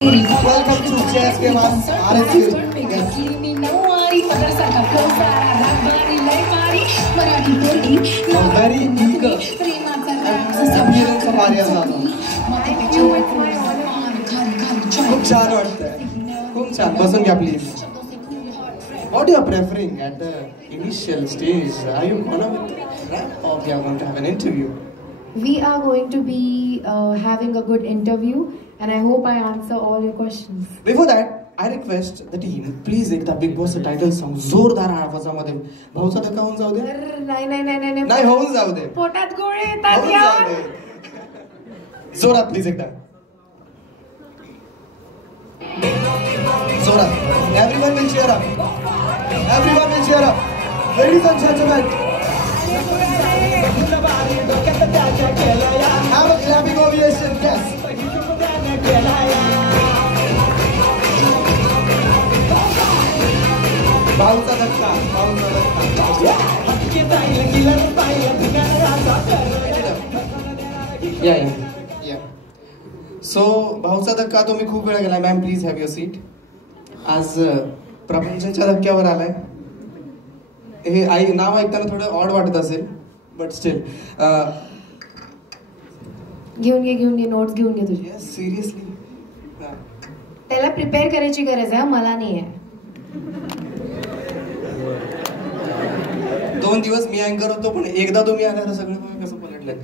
Welcome to Jazz Game on RSU. Very eager appearance of Arya Zadov. खूप छान वाटतंय. खूप छान. बसून घ्या please. What you are preferring at the initial stage? Are you gonna rap or you are going to have an interview? We are going to be having a good interview, and I hope I answer all your questions. Before that, I request the team, please एकदा Big Boss title song जोरदार आवाजामध्ये भाऊचा धक्का होऊन जाऊ दे. नाही होऊन जाऊ दे. पोटात गोळे येतात यार. जोरात प्लीज एकदा. जोरात. Everyone will cheer up. Everyone will cheer up. Ladies and gentlemen. Have a clapping ovation, yes. भाऊचा धक्का, या. सो भाऊचा धक्का तुम्ही खूप वेळा गेलाय. Ma'am please have your seat. आज प्रपंचाच्या धक्क्यावर आलाय. हे आई नाव ऐकताना थोडं ऑड वाटत असेल, बट स्टिल घेऊन घे नोट्स घेऊन घे तुझी. सिरियसली त्याला प्रिपेअर करायची गरज आहे, मला नाही आहे. 2 दिवस मी अँकर होतो, पण एकदा तुम्ही आला सगळं कसं पलटलंय.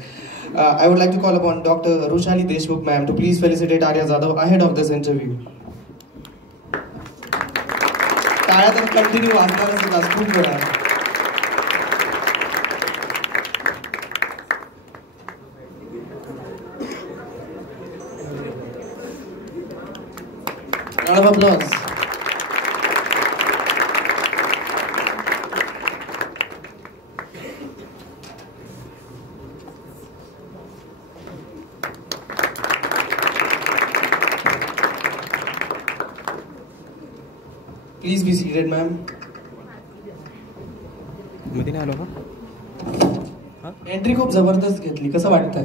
I would like to call upon Dr. Rushali Deshmukh ma'am to please felicitate Arya Zadov ahead of this interview. टाळ्या तर कंटिन्यू वाजणारच होतात खूप वेळा. Round of applause. Please be seated, ma'am. मध्ये आलो का? एंट्री खूप जबरदस्त घेतली. कसं वाटतंय?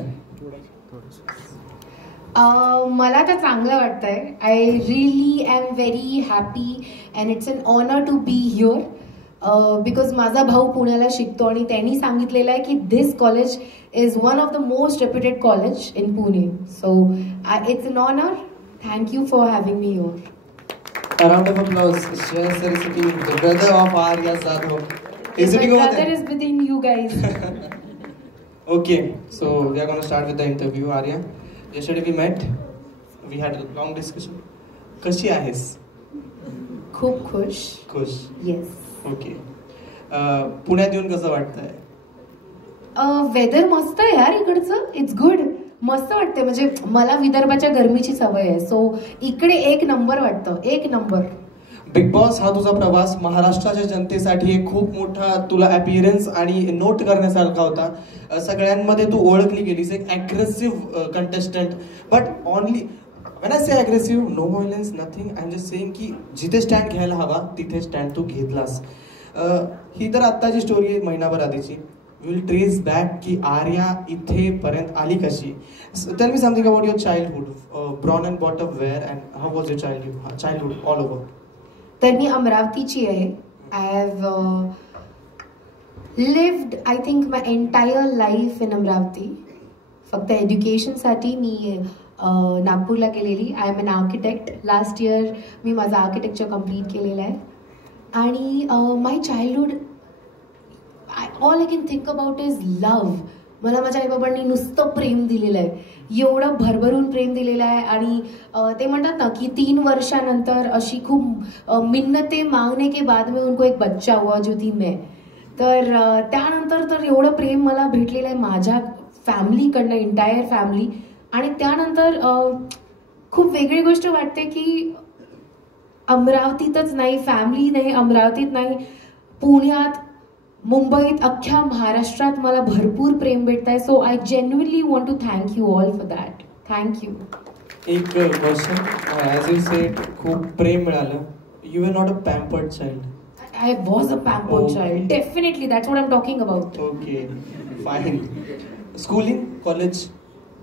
मला तर चांगलं वाटतंय. I really am very happy and it's an honour to be here because माझा भाऊ पुण्याला शिकतो आणि त्यांनी सांगितलेलं आहे की this college is one of the most reputed college in Pune. So it's an honour. Thank you for having me here. A round of applause. Shreya sir is sitting, the brother of Arya Zadov. He's sitting over there. My brother is within you guys. Okay, so we are going to start with the interview. Arya, yesterday we met. We had a long discussion. कशी आहेस? खूप खुश. खुश. Yes. Okay. पुण्यात येऊन कसं वाटतंय? Weather मस्त आहे यार इकडचं. It's good. मस्त वाटते. म्हणजे मला विदर्भाच्या गरमीची सवय आहे. सो इकडे एक नंबर वाटतं. एक नंबर. बिग बॉस हा तुझा प्रवास महाराष्ट्राच्या जनतेसाठी एक खूप मोठा तुला अपीअरन्स आणि नोट करण्यासारखा होता. सगळ्यांमध्ये तू ओळखली गेलीस एक aggressive contestant. But only when I say aggressive, no violence, nothing. I'm just saying की जिथे स्टँड घ्यायला हवा तिथे स्टँड तू घेतलास. ही तर आत्ताची स्टोरी आहे महिनाभर आधीची. We'll trace back की आर्या इथे पर्यंत आली कशी. Tell me something about your childhood, born and brought up where, and how was your childhood all over? तर मी अमरावतीची आहे. I have lived I think my entire life in Amravati. फक्त एज्युकेशनसाठी मी नागपूरला गेलेली. I am an architect. Last year मी माझं आर्किटेक्चर कम्प्लीट केलेलं आहे. आणि my childhood all I can think about is love. मला माझ्या आईबाबांनी नुसतं प्रेम दिलेलं आहे. एवढं भरभरून प्रेम दिलेलं आहे. आणि ते म्हणतात ना की 3 वर्षानंतर अशी खूप मिन्नते मागने के बाद में उनको एक बच्चा हुआ जो थी मैं. तर त्यानंतर तर एवढं प्रेम मला भेटलेलं आहे माझ्या फॅमिलीकडनं, एंटायर फॅमिली. आणि त्यानंतर खूप वेगळी गोष्ट वाटते की अमरावतीतच नाही, फॅमिली नाही, अमरावतीत नाही, पुण्यात, मुंबईत, अख्ख्या महाराष्ट्रात मला भरपूर प्रेम भेटत आहे. So I genuinely want to thank you all for that. Thank you. एक क्वेश्चन. ॲज यू सेड खूप प्रेम मिळालं. You are not a pampered child. I was a pampered child. Definitely, that's what I'm talking about. Okay, fine. Schooling, college?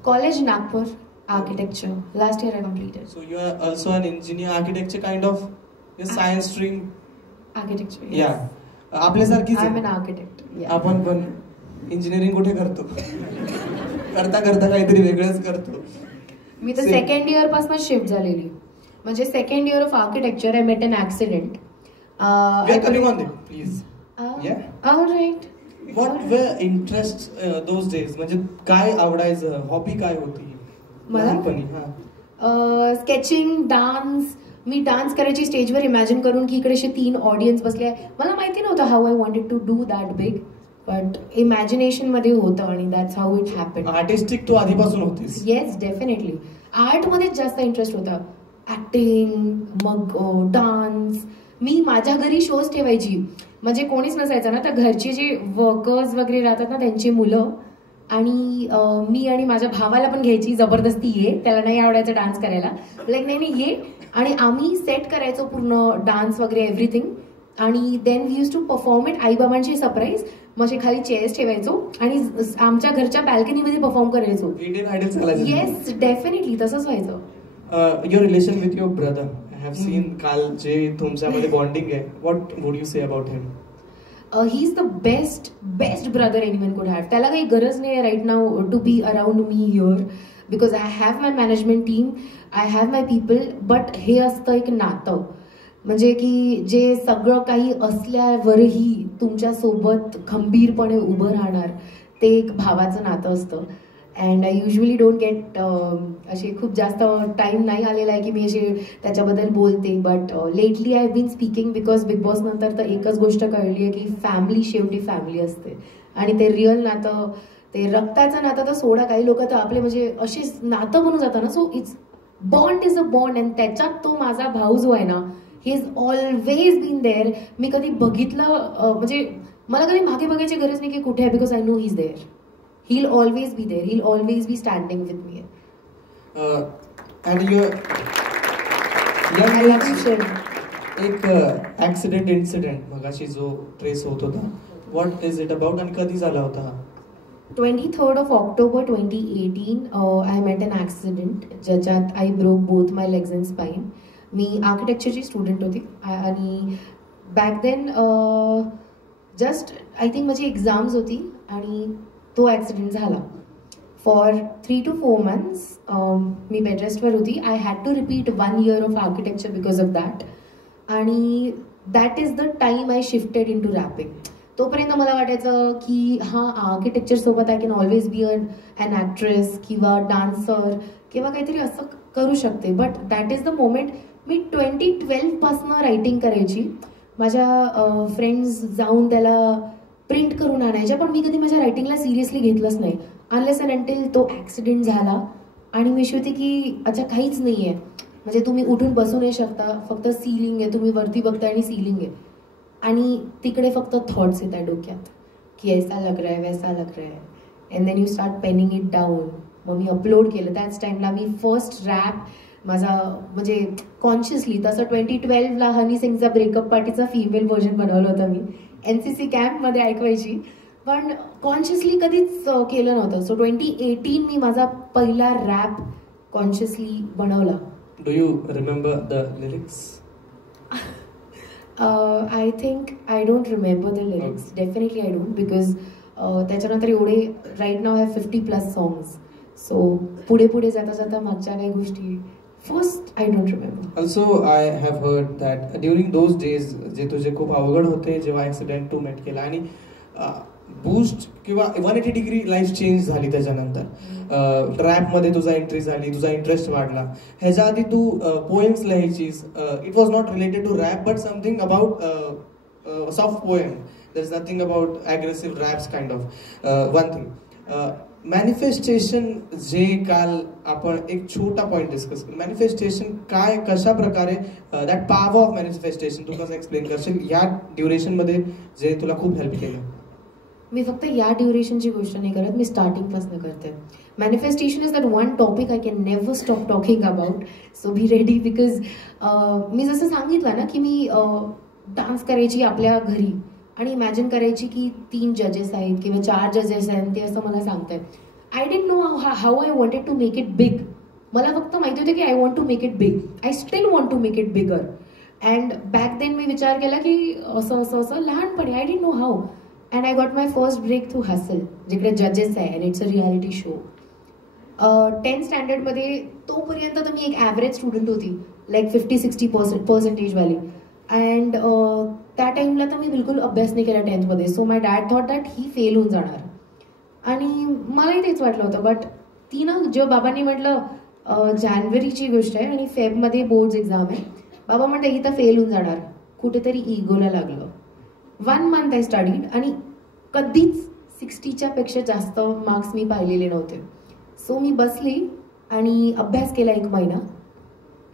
College Nagpur. Architecture. Last year I completed. So you are also an engineer, architecture kind of, science stream. Architecture. Yes. Yeah. आपल्यासारखीच I'm an architect. Yeah. आपण पण engineering कुठे करतो करता करता काहीतरी वेगळंच करतो. मी तर सेकंड इयर पासून शिफ्ट झालेली. म्हणजे second year of architecture I met an accident. Coming on them please. Alright. What were interest those days, म्हणजे काय आवडायचं, हॉबी काय होती लहानपणी? Sketching, dance. मी डान्स करायची स्टेजवर इमॅजिन करून की इकडे 3 ऑडियन्स बसले आहे. मला माहिती नव्हतं how I wanted to do that big, but imagination मध्ये होतं आणि that's how it happen. Artistic तू आधीपासून होतीस? Yes, definitely. आर्टमध्येच जास्त इंटरेस्ट होता. ऍक्टिंग, मग डान्स. मी माझ्या घरी शोज ठेवायची. म्हणजे कोणीच नसायचं ना, तर घरचे जे वर्कर्स वगैरे राहतात ना त्यांची मुलं, आणि मी आणि माझ्या भावाला पण घ्यायची जबरदस्ती, ये, त्याला नाही आवडायचं डान्स करायला, लाईक नाही ये, आणि आम्ही सेट करायचो पूर्ण डान्स वगैरे एव्हरीथिंग, आणि then we use to perform it. आईबाबांची सरप्राईज. मग खाली चेअर्स ठेवायचो आणि आमच्या घरच्या बॅल्कनीमध्ये परफॉर्म करायचो. येस, डेफिनेटली तसंच व्हायचं. Your relation with your brother, I have seen काल जे तुमच्यामध्ये बॉन्डिंग आहे, what would you say about him? He is the best brother anyone could have. त्याला काही गरज नाही आहे right now to be around me here, because I have my management team, I have my people. But हे असतं एक नातं, म्हणजे की जे सगळं काही असल्यावरही तुमच्यासोबत खंबीरपणे उभं राहणार, ते एक भावाचं नातं असतं. And I usually don't get असे खूप जास्त टाईम नाही आलेला आहे की मी असे त्याच्याबद्दल बोलते. But lately I have been speaking, because Bigg Boss नंतर तर एकच गोष्ट कळली आहे की फॅमिली शेवटी फॅमिली असते, आणि ते रिअल नातं, ते रक्ताचं नातं तर सोडा, काही लोक तर आपले म्हणजे असे नातं बनून जातं ना. So it's bond is a bond, and त्याच्यात तो माझा भाऊ जो आहे ना, he is always been there. मी कधी बघितलं म्हणजे मला कधी मागे बघायची गरज नाही की कुठे आहे, because I know he is there. He'll always be there. He'll always be standing with me. And your I love to share. एक ऍक्सिडेंट इन्सिडेंट मगाशी जो ट्रेस होत होता, व्हॉट इज इट अबाउट आणि कधी झाला होता? 23rd of October 2018, I met an accident ज्याच्यात I broke both my legs and spine. मी आर्किटेक्चरची स्टुडंट होती आणि back then just I think माझी एक्झाम्स होती आणि तो ॲक्सिडेंट झाला. फॉर 3 to 4 months मी बेड रेस्टवर होती. I had to repeat 1 year of architecture because of that, आणि that is the time I shifted in to rapping. तोपर्यंत मला वाटायचं की हां, आर्किटेक्चरसोबत I can always be an actress किंवा डान्सर किंवा काहीतरी असं करू शकते. But that is the moment. मी 2012 पासून रायटिंग करायची. माझ्या फ्रेंड्स जाऊन त्याला प्रिंट करून आणायच्या, पण मी कधी माझ्या रायटिंगला सिरियसली घेतलंच नाही, अनलेस अँड अंटिल तो ॲक्सिडेंट झाला. आणि मी होती की अच्छा काहीच नाही आहे, म्हणजे तुम्ही उठून बसू नाही शकता, फक्त सीलिंग आहे, तुम्ही वरती बघताय आणि सीलिंग आहे, आणि तिकडे फक्त थॉट्स येतात डोक्यात की ऐसा लग रहा है, वैसा लग रहा है, and then you start penning it down. मग मी अपलोड केलं. त्याच टाईमला मी फर्स्ट रॅप माझा म्हणजे कॉन्शियसली, तसं 2012ला हनी सिंगचा ब्रेकअप पार्टीचा फिमेल व्हर्जन बनवलं होतं मी, NCC कॅम्पमध्ये ऐकवायची, पण कॉन्शियसली कधीच केलं नव्हतं. सो 2018 मी माझा पहिला रॅप कॉन्शियसली बनवला. Do you remember the lyrics? I think I don't remember the lyrics. Definitely I don't, because त्याच्यानंतर एवढे right now have 50+ songs. So पुढे पुढे जाता जाता मागच्या काही गोष्टी first I don't remember. Also I have heard that during those days जे तुझे खूप अवघड होते जेव्हा ऍक्सिडेंट तू मेट केला, आणि बूस्ट किंवा 180 डिग्री लाईफ चेंज झाली त्याच्यानंतर, रॅपमध्ये तुझा एंट्री झाली, तुझा इंटरेस्ट वाढला. ह्याच्या आधी तू पोएम्स लिहायचीस. It was not related to rap but something about soft poem. There is nothing about aggressive raps kind of one thing. Manifestation जे काल आपण एक छोटा पॉईंट डिस्कस केला, मॅनिफेस्टेशन काय, कशा प्रकारे, दॅट पॉवर ऑफ मॅनिफेस्टेशन तू कसं एक्सप्लेन करशील या ड्युरेशनमध्ये जे तुला खूप हेल्प केलं? मी फक्त या ड्युरेशनची गोष्ट नाही करत, मी स्टार्टिंगपासून करते. Manifestation is that one topic I can never stop talking about. So be ready, because मी जसं सांगितलं ना की मी डान्स करायची आपल्या घरी आणि इमॅजिन करायची की 3 जजेस आहेत किंवा 4 जजेस आहेत, ते असं मला सांगतायत. I didn't know how I wanted to make it big. मला फक्त माहिती होतं की I want to make it big, I still want to make it bigger. And back then मी विचार केला की असं असं असं लहानपणी I didn't know how. And I got my first break through Hustle, जिकडे जजेस आहे and it's a reality show. 10th स्टँडर्डमध्ये तोपर्यंत तर मी एक ॲव्हरेज स्टुडंट होती, लाईक 50-60% अँड त्या टाईमला तर मी बिलकुल अभ्यास नाही केला 10th मध्ये. So my dad thought that he fail होऊन जाणार आणि मलाही तेच वाटलं होतं. बट ती ना जेव्हा बाबांनी म्हटलं जानेवारीची गोष्ट आहे आणि फेबमध्ये बोर्ड्स एक्झाम आहे, बाबा म्हटलं ही तर फेल होऊन जाणार, कुठेतरी इगोला लागलं. 1 month आय स्टडीड आणि कधीच 60च्या पेक्षा जास्त मार्क्स मी पाहिलेले नव्हते. सो मी बसली आणि अभ्यास केला 1 महिना.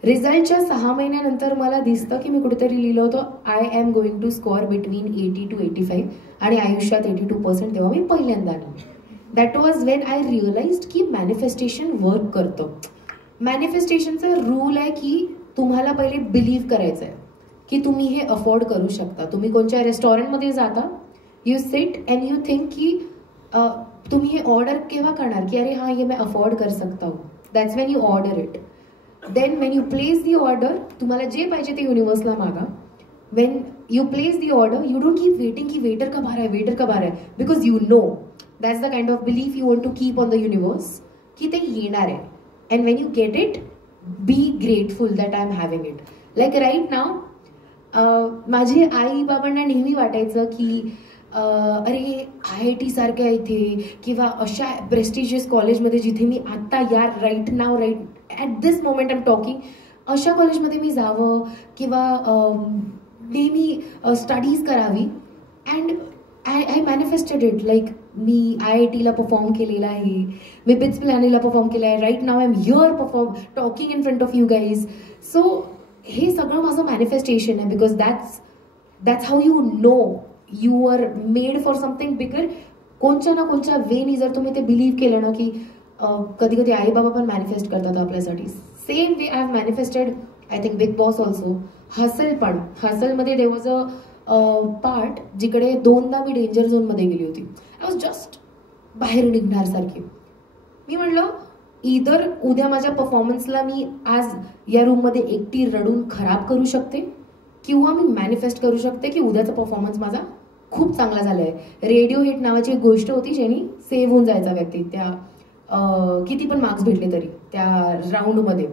रिझल्टच्या 6 महिन्यानंतर मला दिसतं की मी कुठेतरी लिहिलं होतं I am going to score between 80 to 85 आणि आयुष्यात 82%. तेव्हा मी पहिल्यांदा आली. That was when I realised की मॅनिफेस्टेशन वर्क करतं. मॅनिफेस्टेशनचा रूल आहे की तुम्हाला पहिले बिलीव्ह करायचं आहे की तुम्ही हे अफोर्ड करू शकता. तुम्ही कोणत्या रेस्टॉरंटमध्ये जाता, you sit and you think की तुम्ही हे ऑर्डर केव्हा करणार की अरे हाँ ये मैं अफोर्ड कर सकता हूँ. That's when you order it. Then when you place the order, तुम्हाला जे पाहिजे ते युनिवर्सला मागा. When you place the order you don't keep waiting की वेटर कब आ रहा है, वेटर कब आ रहा है, because you know that's the kind of belief you want to keep on the universe की ते येणार आहे. And when you get it, be grateful that I am having it. Like right नाव माझे आई बाबांना नेहमी वाटायचं की अरे IIT सारख्या इथे किंवा अशा प्रेस्टिजियस कॉलेजमध्ये जिथे मी आत्ता या right now at this moment I am talking, अशा कॉलेजमध्ये मी जावं किंवा नेहमी स्टडीज करावी. And I manifested it. Like मी IITला परफॉर्म केलेला आहे, मी बिट्स प्लॅनेला परफॉर्म केलं आहे, right now I am here talking in front of you guys. So हे सगळं माझं मॅनिफेस्टेशन आहे because that's how you know you are made for something bigger. कोणत्या ना कोणत्या वेनी जर तुम्ही ते बिलीव्ह केलं ना की कधी कधी आई बाबा पण मॅनिफेस्ट करतात आपल्यासाठी. Same way I have manifested I think big boss also. Hustle पण, हसलमध्ये देर वॉज अ पार्ट जिकडे 2दा मी डेंजर झोनमध्ये गेली होती. आय वॉज जस्ट बाहेर निघणार सारखी. मी म्हटलं इधर उद्या माझ्या परफॉर्मन्सला मी आज या रूममध्ये एकटी रडून खराब करू शकते किंवा मी मॅनिफेस्ट करू शकते की उद्याचा परफॉर्मन्स माझा खूप चांगला झाला आहे. रेडिओ हिट नावाची एक गोष्ट होती ज्यानी सेव्ह होऊन जायचा व्यक्ती त्या किती पण मार्क्स भेटले तरी त्या राऊंडमध्ये.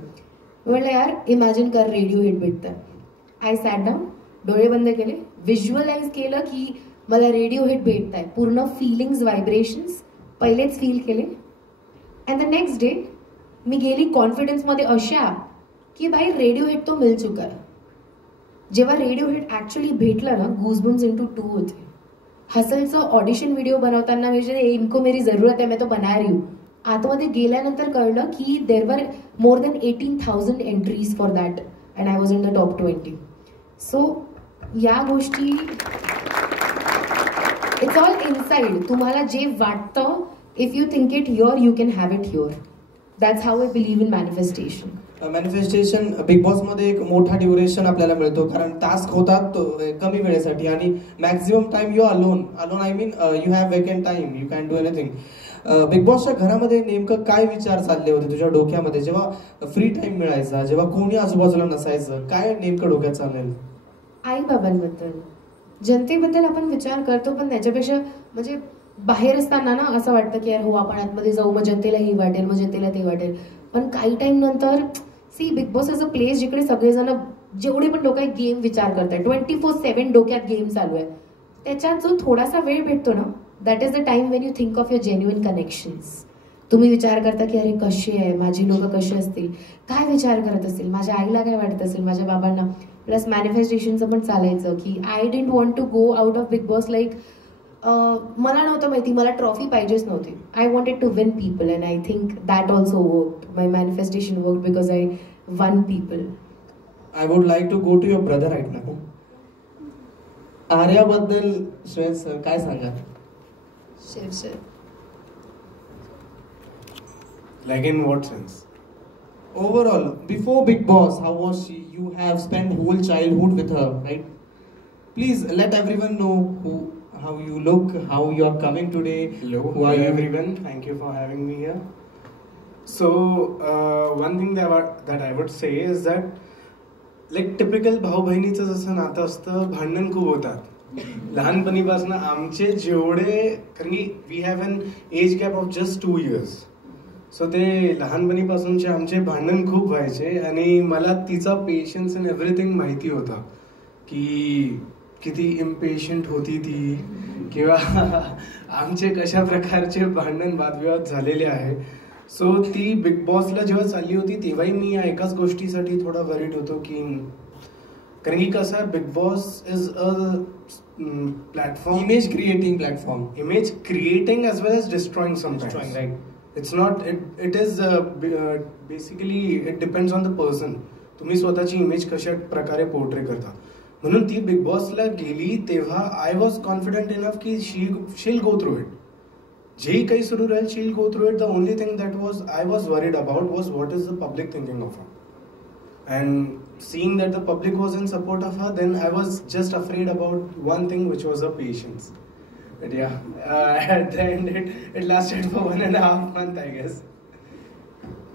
म्हटलं यार इमॅजिन कर रेडिओ हिट भेटतं. आय सॅट डाऊन, डोळे बंद केले, व्हिज्युअलाइज केलं की मला रेडिओ हिट भेटत आहे. पूर्ण फिलिंग्स, व्हायब्रेशन्स पहिलेच फील केले. अँड द नेक्स्ट डे मी गेली कॉन्फिडन्समध्ये अशा की भाई रेडिओ हिट तो मिल चुका है. जेव्हा रेडिओ हिट ॲक्च्युअली भेटलं ना, गूजबम्स इंटू 2 होते. हसलचं ऑडिशन व्हिडिओ बनवताना म्हणजे इनको मेरी जरूरत है मैं तो बना रही हूँ. आतमध्ये गेल्यानंतर कळलं की देर वर more than 18,000 entries for that and I was in the top 20. So या गोष्टी इट्स ऑल इनसाइड. तुम्हाला जे वाटतं, if you think it your you can have it your. That's how I believe in manifestation. Manifestation big boss मध्ये एक मोठा duration आपल्याला मिळतो कारण टास्क होतात कमी वेळेसाठी आणि maximum time you alone I mean you have vacant time, you can do anything. Big बॉसच्या घरामध्ये नेमकं काय विचार चालले होते तुझ्या डोक्यामध्ये जेव्हा फ्री टाइम मिळायचा, जेव्हा कोणी आजूबाजूला नसायचं, काय नेमकं डोक्यात चाललेलं? आई बाबांबद्दल, जनतेबद्दल आपण विचार करतो पण त्याच्यापेक्षा म्हणजे बाहेर असताना ना असं वाटतं की यार हो आपण आतमध्ये जाऊ, मग जनतेला हे वाटेल, मग जनतेला ते वाटेल. पण काही टाइम नंतर see Bigg Boss is a place जिकडे सगळेजण जेवढे पण लोक गेम विचार करतात 24/7 डोक्यात गेम चालू आहे. त्याच्यात जो थोडासा वेळ भेटतो ना, that is the time Wien you think of your genuine connections. तुम्ही विचार करता की अरे कशी आहे माझी लोक, कशी असतील, काय विचार करत असतील, माझ्या आईला काय वाटत असेल, माझ्या बाबांना. प्लस मॅनिफेस्टेशनचं पण चालायचं की I didn't want to go out of Bigg Boss. Like मला नव्हतं माहिती मला ट्रॉफी पाहिजेच नव्हती. I wanted to win people and I think that also worked. My manifestation work because I won people. I would like to go to your brother right now. आर्याबद्दल Shreyas sir काय सांगा? Shiv Like in what sense? Overall, before Big Boss, how was she? You have spent whole childhood with her, right? Please let everyone know how you look, how you are coming today. Hello, who are you? everyone. Thank you for having me here. So one thing that I would say is that like typical भाऊ बहिणीचं जसं नातं असतं, भांडण खूप होतात लहानपणीपासून आमचे जेवढे, कारण की we have an age gap of just 2 years. So ते लहानपणीपासूनचे आमचे भांडण खूप व्हायचे आणि मला तिचा पेशन्स अँड एव्हरीथिंग माहिती होता की किती इम्पेशंट होती ती किंवा आमचे कशा प्रकारचे भांडण वादविवाद झालेले आहे. सो ती बिग बॉसला जेव्हा चालली होती तेव्हाही मी या एकाच गोष्टीसाठी थोडा वरीड होतो की, कारण की कसं आहे, Bigg Boss is a platform, image creating platform, image creating as well as destroying sometimes. Right. It's not, it is basically it depends on the person. तुम्ही स्वतःची इमेज कशा प्रकारे पोर्ट्रे करता. म्हणून ती बिग बॉसला गेली तेव्हा आय वॉज कॉन्फिडंट इनफ की शील गो थ्रू इट. जेही काही सुरू राहील शील go through it. The only thing that was I was worried about was what is the public thinking of her. And seeing that the public was in support of her, then I was just afraid about one thing, which was her patience. But yeah, at the end it lasted for 1.5 months, I guess.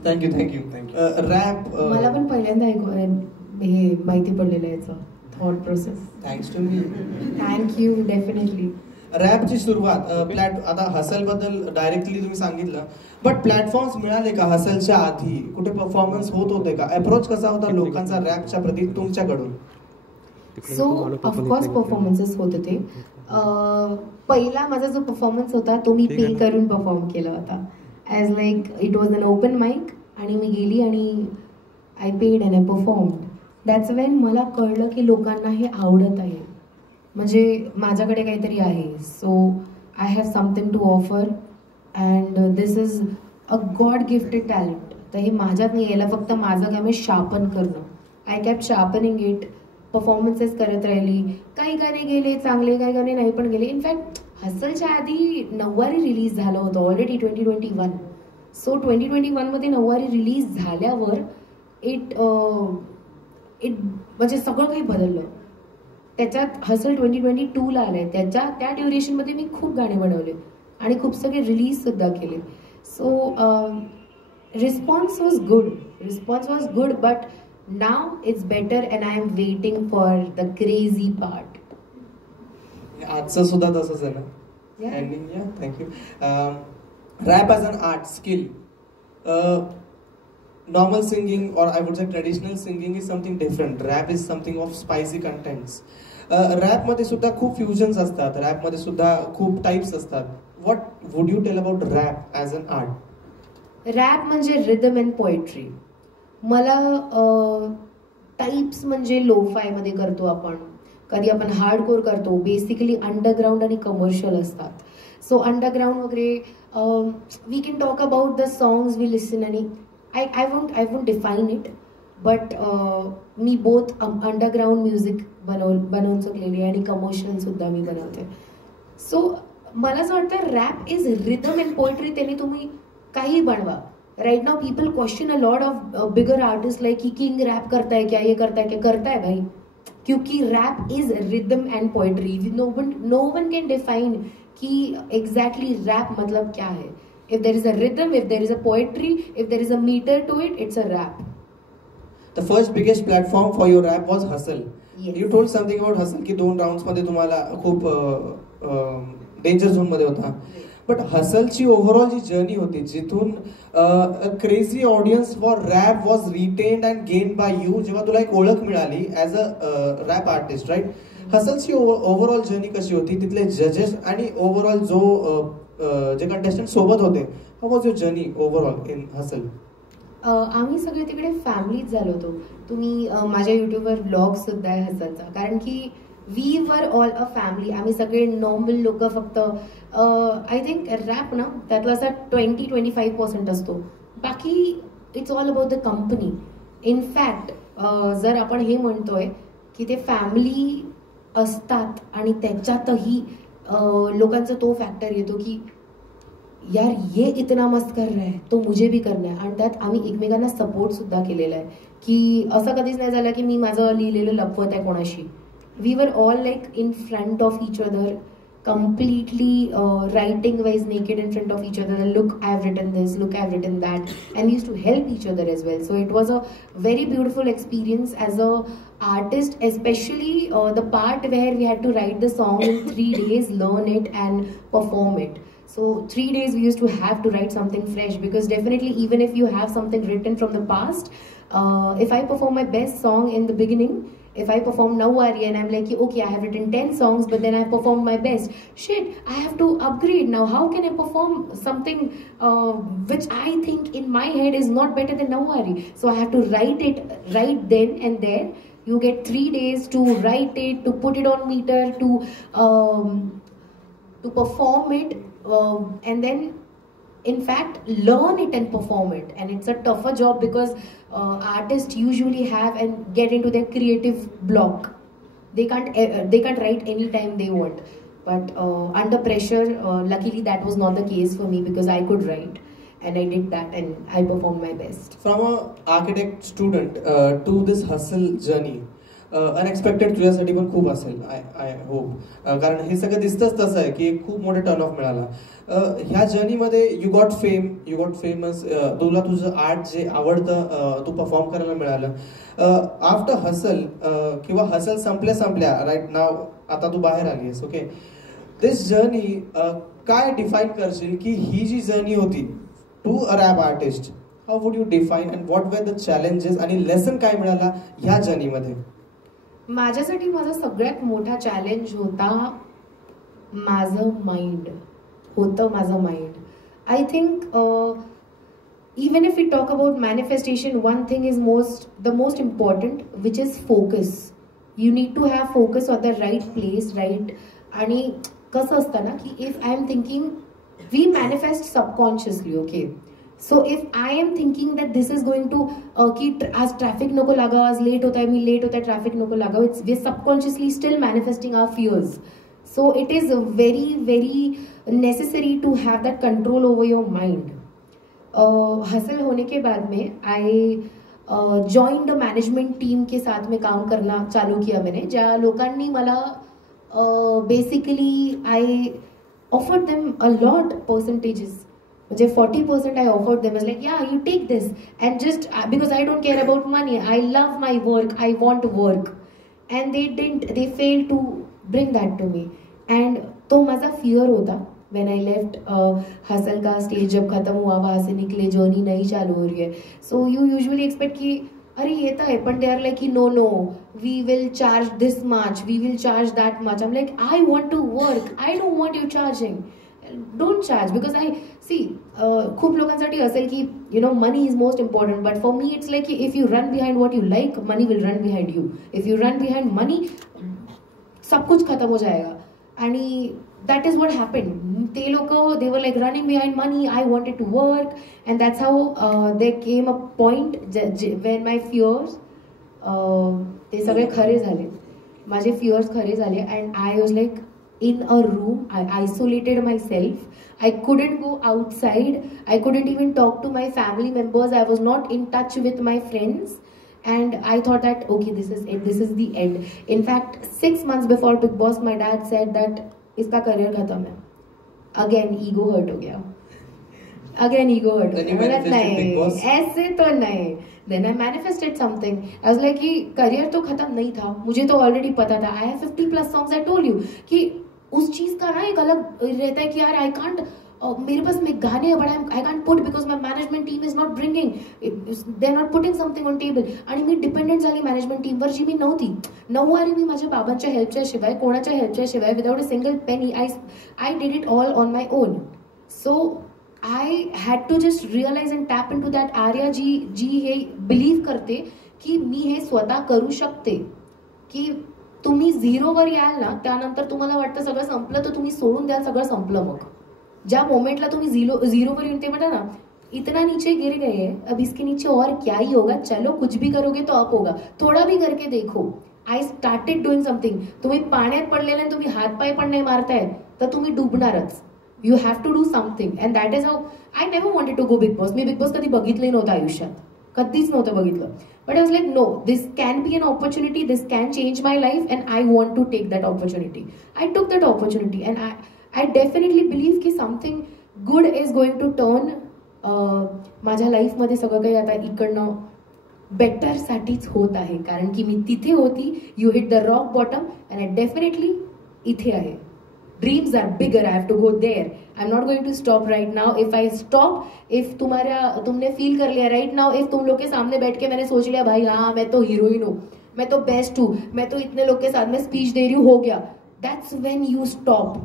Thank you. Rap मला पण पहिल्यांदा हे माहिती पडलेलं याचं thought process. Thanks to me. Thank you. Definitely. रॅपची सुरुवात आता हसल बद्दल डायरेक्टली तुम्ही सांगितलं, बट प्लॅटफॉर्म्स मिळाले का हसलच्या आधी? कुठे परफॉर्मन्स होत होते का? अप्रोच कसा होता लोकांचा रॅपच्या प्रती तुमच्याकडून? सो ऑफकोर्स परफॉर्मन्सेस होत होते. पहिला माझा जो परफॉर्मन्स होता तो मी पे करून परफॉर्म केला होता. As like it was an open mic आणि मी गेली आणि I paid and I performed. That's when मला कळलं की लोकांना हे आवडत आहे, म्हणजे माझ्याकडे काहीतरी आहे. So I have something to offer and this is a God gifted talent. तर हे माझ्यात नाही यायला, फक्त माझं काम आहे शार्पन करणं. I cap sharpening it. Performances करत राहिली. काही गाणे गेले चांगले, काही गाणे नाही पण गेले. इनफॅक्ट हसलच्या आधी नऊवारी रिलीज झालं होतं ऑलरेडी 2021. सो 2021 मध्ये नऊवारी रिलीज झाल्यावर इट म्हणजे सगळं काही बदललं. त्याच्यात हसल 2022ला आलंय. त्या ड्युरेशनमध्ये मी खूप गाणे बनवले आणि खूप सगळे रिलीज सुद्धा केले. So response was good but now it's better and I am waiting for the crazy part. आजचं सुद्धा तसंच आहे ना ending. Yeah thank you. Rap as an art skill, normal singing और I would say traditional singing is something different. Rap is something of spicy contents. रॅपमध्ये सुद्धा खूप fusions असतात, रॅपमध्ये सुद्धा खूप टाइप्स असतात. What would you tell about rap as an art? Rap म्हणजे रिदम अँड पोएट्री. मला टाइप्स म्हणजे लोफायमध्ये करतो आपण, कधी आपण हार्डकोर करतो. बेसिकली अंडरग्राऊंड आणि कमर्शियल असतात. सो अंडरग्राऊंड वगैरे we can talk about the songs we listen आणि I won't define it, but मी बोथ अंडरग्राऊंड म्युझिक बनवून चुकलेली आणि कमर्शियल सुद्धा मी बनवते. सो मला असं वाटतं rap is rhythm and poetry. त्याने तुम्ही काही बनवा. Right now people question a lot of bigger artist like कि किंग रैप करता है क्या, ये करता है क्या? करता है भाई, क्योंकि rap is rhythm and poetry. No one can define कि एग्जैक्टली रैप मतलब क्या है. If there is a rhythm, if there is a poetry, if there is a metre to it, it's a rap. The first biggest platform for your rap was Hustle. Yes. You told something about Hustle की 2 rounds मध्ये तुम्हाला खूप danger zone मध्ये होता. But हसलची overall जी journey होती, जिथून crazy audience for rap was retained and gain by you, जेव्हा तुला एक ओळख मिळाली as a rap artist, right? हसलची ओव्हरऑल जर्नी कशी होती? तिथले जजेस आणि ओव्हरऑल जे कंटेस्टंट सोबत होते, how was your journey overall in hustle? आम्ही सगळे तिकडे फॅमिलीच झालो होतो. तुम्ही माझ्या युट्यूबवर ब्लॉग सुद्धा आहे हसलचा, कारण की we were all a family. आम्ही सगळे नॉर्मल लोक. फक्त आय थिंक रॅप ना त्यातला असा 20-25% असतो, बाकी it's all about the company. In fact जर आपण हे म्हणतोय की ते फॅमिली असतात आणि त्याच्यातही लोकांचा तो फॅक्टर येतो की यार ये इतना मस्त कर रहा है तो मुझे भी करना है. आणि त्यात आम्ही एकमेकांना सपोर्ट सुद्धा केलेला आहे की असं कधीच नाही झालं की मी माझं लिहिलेलं लपवत आहे कोणाशी. We were all like in front of each other. completely writing wise naked in front of each other. Look, I've written this, look, I've written that, and we used to help each other as well. So it was a very beautiful experience as a artist, especially the part where we had to write the song in 3 days, learn it and perform it. So 3 days we used to have to write something fresh, because definitely even if you have something written from the past, if I perform my best song in the beginning, if I perform Nauwari and I'm like, okay, I have written 10 songs, but then I performed my best. Shit, I have to upgrade now. How can I perform something which I think in my head is not better than Nauwari? So I have to write it right then and there. You get 3 days to write it, to put it on meter, to perform it, and then in fact learn it and perform it. And it's a tougher job, because artists usually have and get into their creative block. They can't write anytime they want, but under pressure, luckily that was not the case for me, because I could write and I did that and I performed my best. From a architect student to this hustle journey, unexpected तुझ्यासाठी पण खूप असेल, I hope, कारण हे सगळं दिसतंच तसं आहे की खूप मोठा टर्न ऑफ मिळाला ह्या जर्नीमध्ये. यू गॉट फेमस, तुला तुझं आर्ट जे आवडतं तू परफॉर्म करायला मिळालं. आफ्टर हसल किंवा हसल संपल्या राईट नाव, आता तू बाहेर आली आहेस. ओके, दिस जर्नी काय डिफाईन करशील की ही जी जर्नी होती to a rap artist, how would you define and what were the challenges आणि लेसन काय मिळाला ह्या जर्नीमध्ये? माझ्यासाठी माझा सगळ्यात मोठा चॅलेंज होता माझं mind. I think even if we talk about manifestation, one thing is the most important, which is focus. You need to have focus on the right place, right? आणि कसं असतं ना की if I am thinking, we manifest subconsciously, okay? So if I am thinking that this is going to ki आज traffic नको लागा, आज late होता है, मी late होता है, traffic नको लागा, we're subconsciously still manifesting our fears. So it is very, very necessary to have that control over your mind. Hustle होने के बाद में I joined a management team के साथ में काम करना चालू किया मैंने, ज्या लोकांनी मला basically I offered them a lot percentages. म्हणजे 40% I offered them. I was like, yeah, you take this, and just because I don't care about money, I love my work, I want work, and they failed to bring that to me. And तो माझा fear होता when I left hustle का stage जब खत्म हुआ, वहाँ से निकले, journey नई चालू हो रही है. So you usually expect कि अरे ये तो है, but they are like no, we will charge this much, we will charge that much. I'm like, I want to work, I don't want you charging. Don't charge, because I see खूप लोकांसाठी असेल की money is most important, but for me it's like if you run behind what you like, money will run behind you. If you run behind money, सब कुछ खत्म हो जाएगा. आणि that is what happened. ते लोक, they were like running behind money, I wanted to work, and that's how there came a point when my fears ते सगळे खरे झाले, माझे fears खरे झाले, and I was like in a room, I isolated myself. I couldn't go outside, I couldn't even talk to my family members, I was not in touch with my friends, and I thought that okay, this is it, this is the end. In fact, 6 months before Bigg Boss, my dad said that इसका career खत्म है. Again ego hurt हो गया, again ego hurt हो गया. मतलब नहीं, ऐसे तो नहीं. Then I manifested something. I was like कि career तो खत्म नहीं था, मुझे तो already पता था. I have 50+ songs, I told you कि उस चीज का ना एक अलग रहता है कि यार I can't, मेरे पास में गाने है, but I can't put because my management team is not bringing, they are not putting something on table. आणि मी डिपेंडेंट झाली मॅनेजमेंट टीमवर, जी मी नव्हती. नऊवारी मी माझ्या बाबांच्या हेल्पच्या शिवाय, कोणाच्या हेल्पच्या शिवाय, without a single penny, I did it all on my own. So I had to just realize and tap into that area जी हे believe करते की मी हे स्वतः करू शकते. की तुम्ही झिरोवर याल ना, त्यानंतर तुम्हाला वाटतं सगळं संपलं, तर तुम्ही सोडून द्याल सगळं संपलं. मग ज्या मोमेंटला तुम्ही झिरोवर येऊन ते म्हणता ना, इतना नीचे गिर गए हैं, अब इसके नीचे और क्या ही होगा, चलो कुछ भी करोगे तो अप होगा, थोड़ा भी करके देखो. I started doing something. तुम्ही पाण्यात पडलेले, तुम्ही हातपाय पण नाही मारताय, तर तुम्ही डुबणारच. You have to do something, and that is how I never wanted to go Bigg Boss. मी बिग बॉस कधी बघितलंही नव्हतं आयुष्यात, कधीच नव्हतं बघितलं. But I was like, no, this can be an opportunity, this can change my life, and I want to take that opportunity. I took that opportunity, and I definitely believe की something good is going to turn माझ्या लाईफमध्ये सगळं काही आता इकडनं बेटरसाठीच होत आहे, कारण की मी तिथे होती, you hit the rock bottom, and I definitely इथे आहे. Dreams are bigger. I have to go there. I'm not going to stop right now. If I stop, if तुमने फील कर लिया right now, if तुम लोग के सामने बैठ के मैंने सोच लिया भाई हाँ मैं तो हीरोइन हूँ, मैं तो बेस्ट हूँ, मैं तो इतने लोग के साथ में स्पीच दे रही हूँ, हो गया, that's when you stop.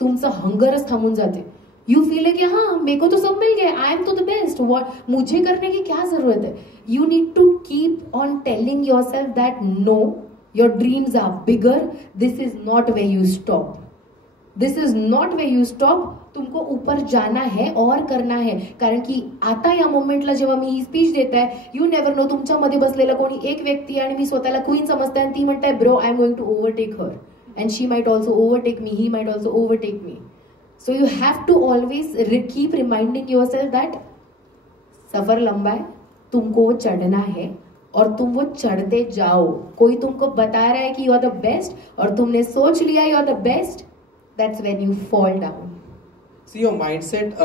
तुमचं हंगरच थांबून जाते. You feel like हाँ मेरे को तो सब मिल गया, I am तो the best. What मुझे करने की क्या जरूरत है? You need to keep on telling yourself that no, your dreams are bigger. This is not where you stop. This is not way you stop. तुमको ऊपर जाना है और करना है, कारण की आता या मोमेंटला जेव्हा मी ही स्पीच देत आहे, यू नेव्हर नो तुमच्यामध्ये बसलेला कोणी एक व्यक्ती आणि मी स्वतःला क्वीन समजते आणि ती म्हणताय bro I am going to overtake her and she might also overtake me, he might also overtake me. So you have to always keep reminding yourself that सफर लंबा है, तुमको चढ़ना है और तुम वो चढ़ते जाओ. कोई तुमको बता रहा है कि यू आर द बेस्ट और तुमने सोच लिया you are the best, that's when you fall down. See, your mindset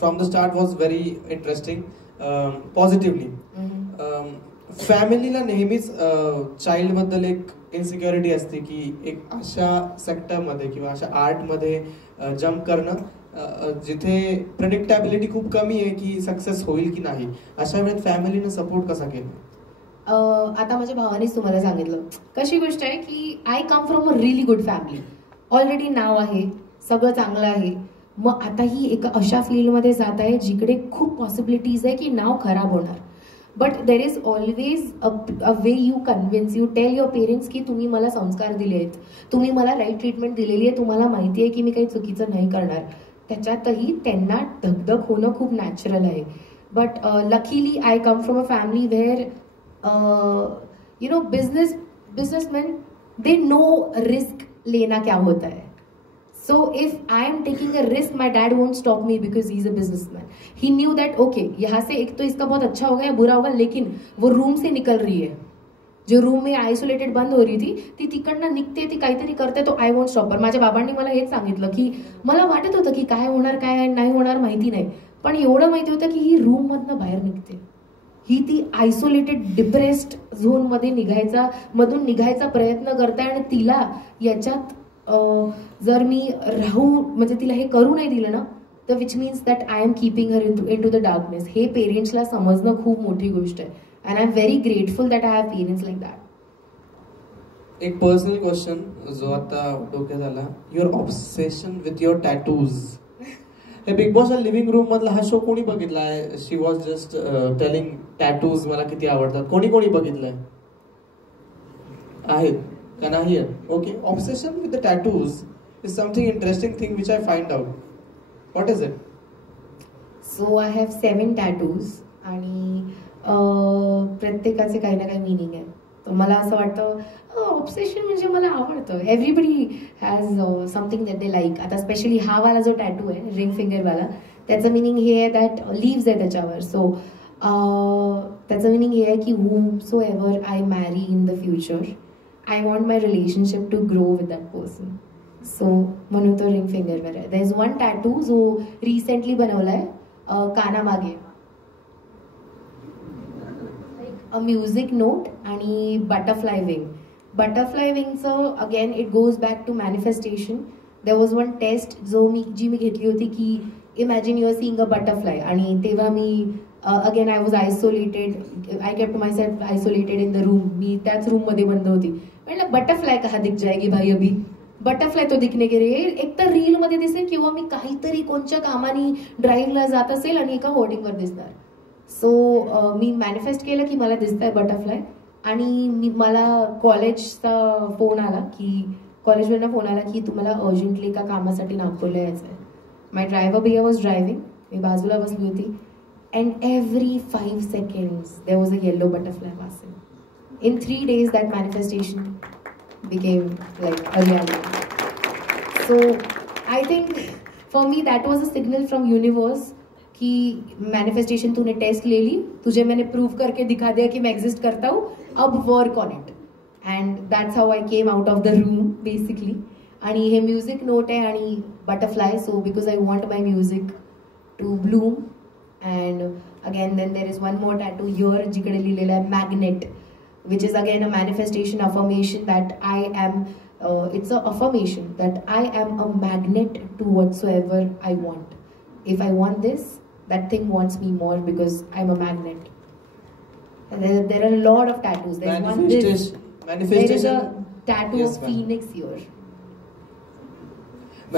from the start was very interesting, positively. फॅमिलीला नेहमीच चाइल्ड बद्दल एक इन्सिक्युरिटी असते की एक अशा सेक्टरमध्ये किंवा अशा आर्टमध्ये जम्प करणं जिथे प्रेडिक्टेबिलिटी खूप कमी आहे की सक्सेस होईल की नाही. अशा वेळेत फॅमिलीने सपोर्ट कसा केला? आता माझ्या भावानेच तुम्हाला सांगितलं. कशी गोष्ट आहे की I come from a really good family. Already नाव आहे, सगळं चांगलं आहे. मग आता ही एका अशा फील्डमध्ये जात आहे जिकडे खूप पॉसिबिलिटीज आहे की नाव खराब होणार. But there is always a way you convince, you tell your parents की तुम्ही मला संस्कार दिले आहेत, तुम्ही मला राईट ट्रीटमेंट दिलेली आहे, तुम्हाला माहिती आहे की मी काही चुकीचं नाही करणार. त्याच्यातही त्यांना धगधग होणं खूप नॅचरल आहे. But luckily I come from a family where you know businessman they know risk लेना क्या होता है. So if I am taking a risk, my dad won't stop me because he's a businessman. He knew that okay, यहाँ से एक तो इसका बहुत अच्छा होगा या बुरा होगा, लेकिन वो रूम से निकल रही है, जो रूम में आयसोलेटेड बंद हो रही थी ती तिकडनं निघते, ती काहीतरी करते, तो आय वोंट स्टॉप. माझ्या बाबांनी मला हेच सांगितलं की मला वाटत होतं की काय होणार काय नाही होणार माहिती नाही, पण एवढं माहिती होतं की ही रूम मधनं बाहेर निघते, ही ती आयसोलेटेड डिप्रेस्ड झोन मध्ये मधून निघायचा प्रयत्न करते आणि तिला याच्यात जर मी राहू म्हणजे तिला हे करू नाही दिलं ना तर which means that I am keeping her into the darkness. हे पेरेंट्सला समजणं खूप मोठी गोष्ट आहे and I am very grateful that I have parents like that. एक पर्सनल क्वेश्चन जो आता डोक्यात आला, your obsession with your tattoos. हे बिग बॉसच्या लिव्हिंग रूम मधला हा शो कोणी बघितलाय? She was just telling tattoos मला किती आवडतात. कोणी बघितलंय? आहेत का नाही? Okay. Obsession with the tattoos is something interesting thing which I find out. What is it? So I have 7 tattoos आणि प्रत्येकाचे काही ना काही मिनिंग आहे. तर मला असं वाटतं ऑब्सेशन म्हणजे मला आवडतं. Everybody has something that they like. आता स्पेशली हा वाला जो टॅटू आहे रिंग फिंगरवाला, त्याचं मिनिंग हे आहे दॅट लिव्ज आहे त्याच्यावर. सो त्याचं मिनिंग हे आहे की whom so ever I marry in the future, I want my relationship to grow with that person. So म्हणून तो रिंग फिंगरवर आहे. there is one tattoo जो रिसेंटली बनवलाय कानामागे, अ म्युझिक नोट आणि बटरफ्लाय विंग. बटरफ्लाय विंगचं again it goes back to manifestation. There was one test जी मी घेतली होती की imagine your seeing a butterfly, आणि तेव्हा मी again I was isolated, I kept myself isolated in the room. मी त्याच रूममध्ये बंद होती. म्हटलं बटरफ्लाय कहा दिख जाएगी भाई अभी, बटरफ्लाय तो दिखने के लिए एक तर रीलमध्ये दिसेल किंवा मी काहीतरी कोणत्या कामाने ड्राईव्हला जात असेल आणि एका होर्डिंगवर दिसणार. सो मी मॅनिफेस्ट केलं की मला दिसतंय बटरफ्लाय. आणि मला कॉलेजचा फोन आला की कॉलेजवरनं फोन आला की तुम्हाला अर्जंटली एका कामासाठी नागपूरला यायचं आहे. माय ड्रायव्हर भैया वॉज ड्रायव्हिंग, मी बाजूला बसली होती, and every 5 seconds there was a yellow butterfly passing. In 3 days that manifestation became like a reality. So I think for me that was a signal from universe कि manifestation तूने taste ले ली, तुझे मैंने prove करके दिखा दिया कि मैं exist करता हूँ, अब work on it. And that's how I came out of the room basically. आणि हे म्युझिक नोट आहे आणि butterfly, so because I want my music to bloom. And again then there is one more tattoo here जिकडे लिहिलेलं आहे magnet, which is again a manifestation affirmation that I am, it's a affirmation that I am a magnet to whatsoever I want. If I want this, that thing wants me more because I'm a magnet. And there are a lot of tattoos. There's one this. There is a tattoo of phoenix here.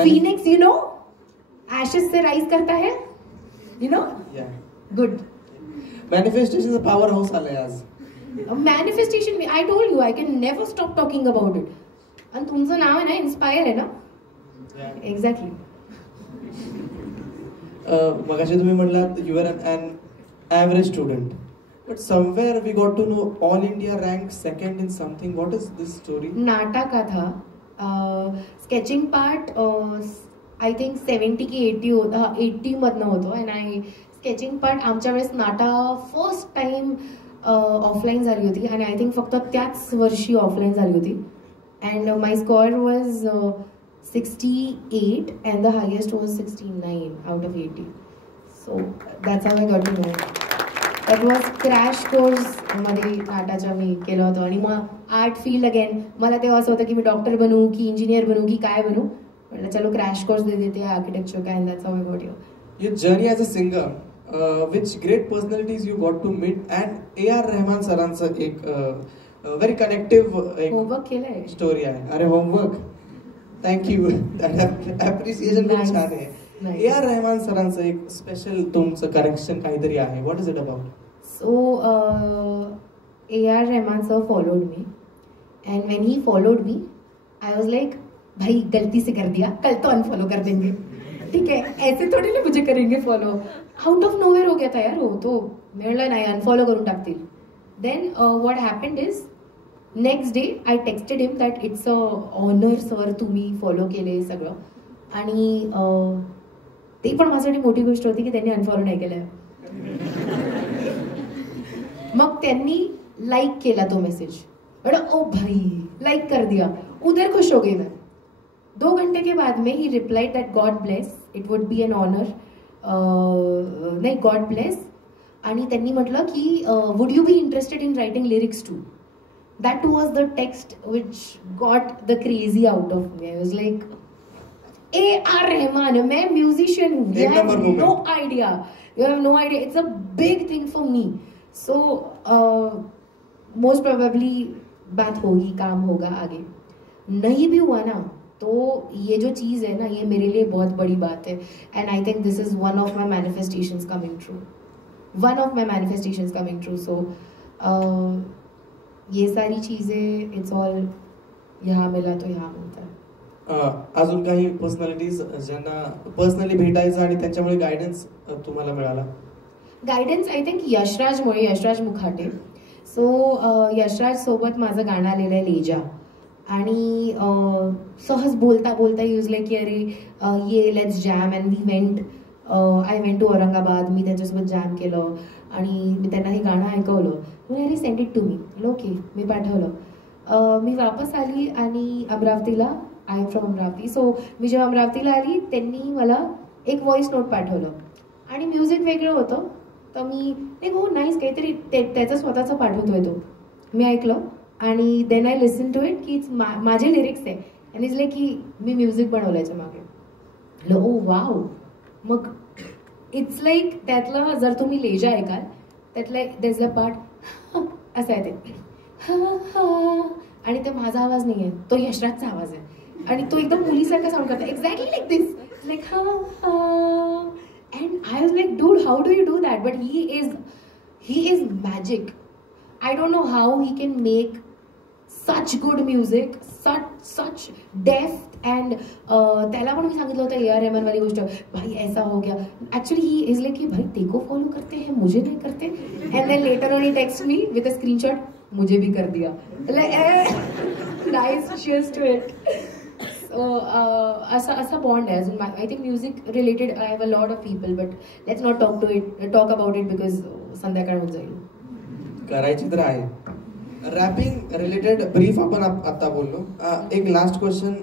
Phoenix, you know, ashes say rise करता है, you know? Yeah. Good. Manifestation is a powerhouse आलाय आज. Manifestation, I told you I can never stop talking about it. आणि तुमचं नाव आहे ना inspire आहे ना. एक्झॅक्टली. मगाशी तुम्ही म्हटलात you are an average student, but somewhere we got to know all India rank second in something. What is this story? NATA का था. स्केचिंग पार्ट आय थिंक 70 की 80 होता, 80 मधनं होतो. अँड आय स्केचिंग पार्ट आमच्या वेळेस नाटा फर्स्ट टाइम ऑफलाईन झाली होती आणि आय थिंक फक्त त्याच वर्षी ऑफलाईन झाली होती. And my score was 68 and the highest was 69 out of 80. So that's how I got to know. That was crash course मध्ये नाटाच्या मी केलं होतं. आणि मग आर्ट फील्ड अगेन मला तेव्हा असं होतं की मी डॉक्टर बनू की इंजिनियर बनू की काय बनू. म्हटलं चलो क्रॅश कोर्स दे देते आर्किटेक्चर काय. That's how I got your journey as a singer. which great personalities you got to meet, and A.R. Rahman सरांचं एक very connective होमवर्क केलंय स्टोरी आहे. अरे होमवर्क, थँक्यू. ॲप्रिसिएशन खूप छान आहे. A.R. रहमान सरांचं एक स्पेशल तुमचं कनेक्शन काहीतरी आहे. What is it about? So A.R. Rahman sir followed me and when he followed me I was like भाई गलती से कर दिया, कल तो अनफॉलो कर देंगे. ठीक है, ऐसे थोड़ी ना मुझे करेंगे फॉलो. आउट ऑफ नोवेअर हो गया था यार वो. तो मिळलं नाही, अनफॉलो करून टाकतील. Then what happened is next day I texted him that it's a honour sir तुम्ही फॉलो केले सगळं. आणि ते पण माझ्यासाठी मोठी गोष्ट होती की त्यांनी अनफॉलो नाही केलं. मग त्यांनी लाईक केला तो मेसेज. ओ भाई लाइक कर दिया, उधर खुश हो गई मैं. 2 घंटे के बाद में he replied that God bless, it would be an honour. नाही गॉड ब्लेस. आणि त्यांनी म्हटलं की would you be interested in writing lyrics too. That was the text which got the crazy out of me. I was like A.R. Rahman, मैं musician हूँ. You have no idea, you have no idea. It's a big thing for me. So most probably बात होगी, काम होगा आगे. नहीं भी हुआ ना तो ये जो चीज़ है ना, ये मेरे लिए बहुत बड़ी बात है. And I think this is one of my manifestations coming true. One of my manifestations coming true. So ये सारी चीज़ें इट्स ऑल यहाँ मिला तो यहाँ मिलता है. अजून काही पर्सनॅलिटीज ज्यांना पर्सनली भेटायचं आणि त्यांच्यामुळे गायडन्स तुम्हाला मिळाला? गायडन्स आय थिंक यशराजमुळे, यशराज मुखाटे. सो यशराज सोबत माझं गाणं आलेलं आहे लेजा. आणि सहज बोलता बोलता यूज लाईक की अरे ये let's jam. And we went, I went to Aurangabad. मी त्यांच्यासोबत जॅम केलं आणि मी त्यांना हे गाणं ऐकवलं. मी अरे send it to me. Okay, मी पाठवलं. मी वापस आली आणि अमरावतीला, I am from Amravati. So मी जेव्हा अमरावतीला आली त्यांनी मला एक व्हॉइस नोट पाठवलं आणि म्युझिक वेगळं होतं. तर मी एक हो नाईस काहीतरी त्याचं स्वतःचं पाठवतोय तो. मी ऐकलं आणि then I listen to it की माझे लिरिक्स आहे. आणि इज लाईक की मी म्युझिक बनवल्याच्या मागे. ओ वाव. मग इट्स लाईक त्यातलं जर तुम्ही लेजा ऐकाल त्यातलं देज अ पार्ट असं आहे ते आणि ते माझा आवाज नाही आहे, तो यशराजचा आवाज आहे. आणि तो एकदम मुलीसारखा साऊंड करतो एक्झॅक्टली लाईक दिस, लाईक हा हा. And I was like dude how do you do that. But he is magic. I don't know how he can make such good music, such depth. and त्याला पण मी सांगितलं होतं A.R. Rahman वाली गोष्ट, भाई ऐसा हो गया. Actually he is like कि भाई तेको फॉलो करते हैं, मुझे नहीं करते. And then later on he text me with a screenshot, मुझे भी कर दिया. Like nice, cheers to it. So असा बॉन्ड आहे अजून. I think music related I have a lot of people, but let's not talk about it because संध्याकाळ होऊन जाईल. करायची तर आहे. रॅपिंग रिलेटेड ब्रीफ आपण आता बोललो. एक लास्ट क्वेश्चन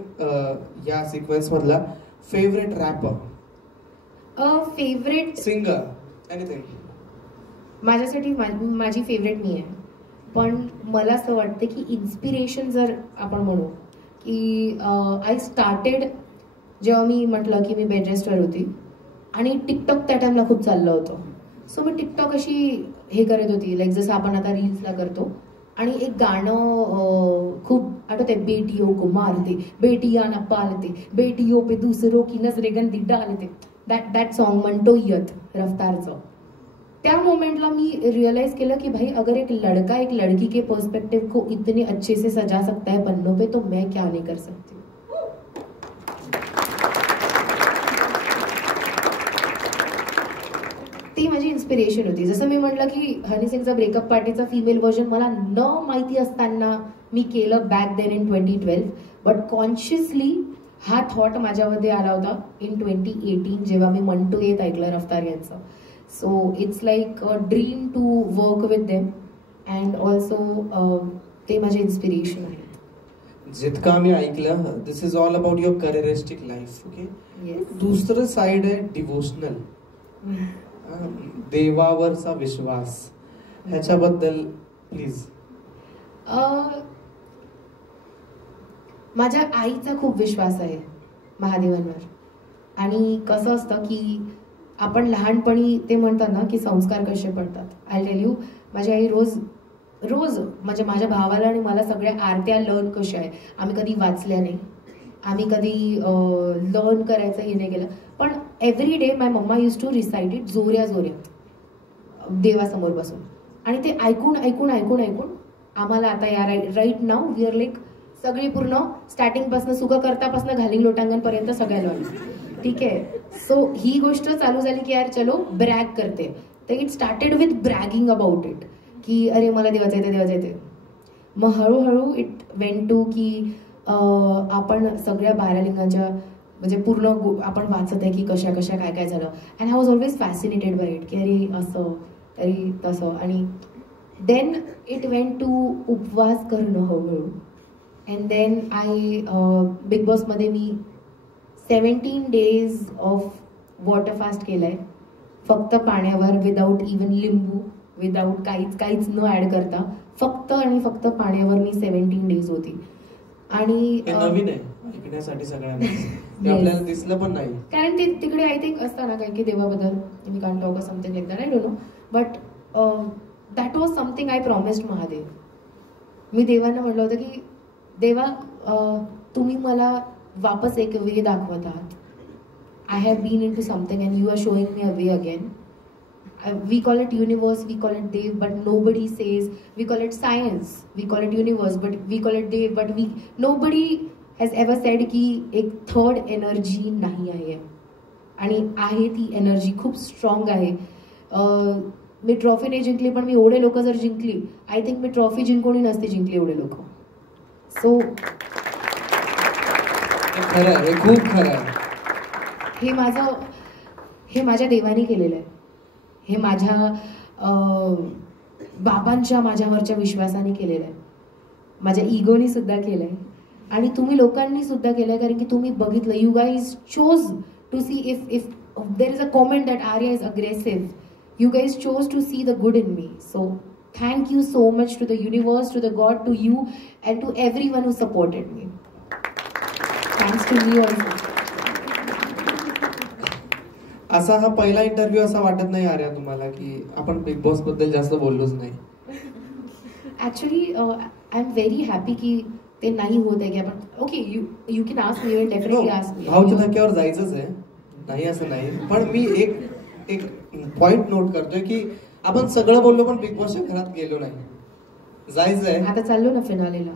या सिक्वेन्स मधला, favourite wrapper, favourite singer, anything. माझ्यासाठी माझी फेवरेट मी आहे, पण मला असं वाटतं की इन्स्पिरेशन जर आपण म्हणू की आय स्टार्टेड जेव्हा मी म्हटलं की मी बेड रेस्टवर होती आणि टिकटॉक त्या टाइमला खूप चाललं होतं. सो मी टिकटॉक अशी हे करत होती, लाईक जसं आपण आता रील्सला करतो. आणि एक गाणं खूप आठवते, बेटियों को मारते, बेटियां ना पालते, बेटियों पे दूसरों की नजरे गंदी डालते. दॅट सॉन्ग म्हणतो यत रफ्तारचं. त्या मोमेंटला मी रियलाइज केलं की भाई अगर एक लड़का एक लड़की के पर्सपेक्टिव को इतने अच्छे से सजा सकता है पन्नों पे, तो मैं क्या नहीं कर सकती. ती माझी इन्स्पिरेशन होती. जसं मी म्हटलं की हनी सिंगचा ब्रेकअप पार्टीचा फिमेल व्हर्जन मला न माहिती असताना मी केलं back then in 2012, but consciously हा थॉट माझ्यामध्ये आला होता इन 2018 जेव्हा मी म्हणतो येत ऐकलं रफ्तार यांचं. So it's like a dream to work with them and also ते माझे इन्स्पिरेशन आहेत. जितकं आम्ही ऐकलं, this is all about your careeristic life. Okay, दुसरं साइड आहे डिवोशनल, देवावरचा विश्वास. ह्याच्याबद्दल प्लीज. माझ्या आईचा खूप विश्वास आहे महादेवांवर. आणि कसं असतं की आपण लहानपणी ते म्हणतात ना की संस्कार कसे पडतात. आय टेल यू, माझी आई रोज म्हणजे माझ्या भावाला आणि मला सगळ्या आरत्या लर्न कशा आहे आम्ही कधी वाचल्या नाही, आम्ही कधी लर्न करायचं हे नाही केलं, पण every day my mamma use to recite it जोऱ्यात देवासमोर बसून. आणि ते ऐकून ऐकून ऐकून ऐकून आम्हाला आता या right now we are like सगळी पूर्ण स्टार्टिंगपासून सुखकर्तापासून घालिंग लोटांगणपर्यंत सगळ्याला ठीक आहे. सो ही गोष्ट चालू झाली की यार चलो ब्रॅग करते. तर it started with bragging about it की अरे मला देवाचं येते देवाचं येते. मग हळूहळू इट वेंट टू की आपण सगळ्या 12 लिंगांच्या म्हणजे पूर्ण आपण वाचत आहे की कशा कशा काय काय झालं. And I was always fascinated by it की अरे असं तरी तसं. आणि देन इट वेंट टू उपवास करणं हळूहळू. अँड देन आय बिग बॉसमध्ये मी 17 days ऑफ वॉटर फास्ट केलं आहे, फक्त पाण्यावर, विदाऊट इवन लिंबू, विदाऊट काहीच न ॲड करता, फक्त आणि फक्त पाण्यावर मी 17 days होती. आणि नवीन आहे ऐकण्यासाठी सगळ्यांना, आपल्याला दिसलं पण नाही. कारण ते तिकडे आय थिंक असताना काही की देवाबद्दल मी can't talk something like that, I don't know, but that was something I promised Mahadev. मी देवांना म्हटलं होतं की देवा तुम्ही मला वापस एक वे दाखवत आहात. I have been into something and you are showing me a way again. We call it universe, we call it Dev, but nobody says, we call it science, we call it universe, but we call it Dev, but nobody has ever said की एक third energy नाही आहे. आणि आहे ती energy खूप strong आहे. मी trophy नाही जिंकली, पण मी एवढे लोक जर जिंकली, आय थिंक मी ट्रॉफी जिंकूनही नसते जिंकली एवढे लोक. सो खरं आहे, हे खूप खरं आहे. हे माझ्या देवाने केलेलं आहे. हे माझ्या बाबांच्या माझ्यावरच्या विश्वासाने केलेलं आहे, माझ्या इगोनी सुद्धा केलं आहे, आणि तुम्ही लोकांनी सुद्धा केलं आहे. कारण की तुम्ही बघितलं, you guys chose to see if there is a comment that Arya is aggressive, you guys chose to see the good in me. So thank you so much to the universe, to the God, to you and to everyone who supported me. Thanks to me also. असा हा पहिला interview असा वाटत नाही आर्या तुम्हाला की आपण big boss बद्दल जास्त बोललोच नाही? Actually I am very happy की ते नाही होत आहे की आपण okay you can ask me, definitely ask me. भाऊच्या धक्क्यावर जायचंच आहे, नाही असं नाही, पण मी एक पॉइंट नोट करतोय की आपण सगळं बोललो पण बिग बॉसच्या घरात गेलो नाही. जायचंय, आता चाललो ना फिनालेला.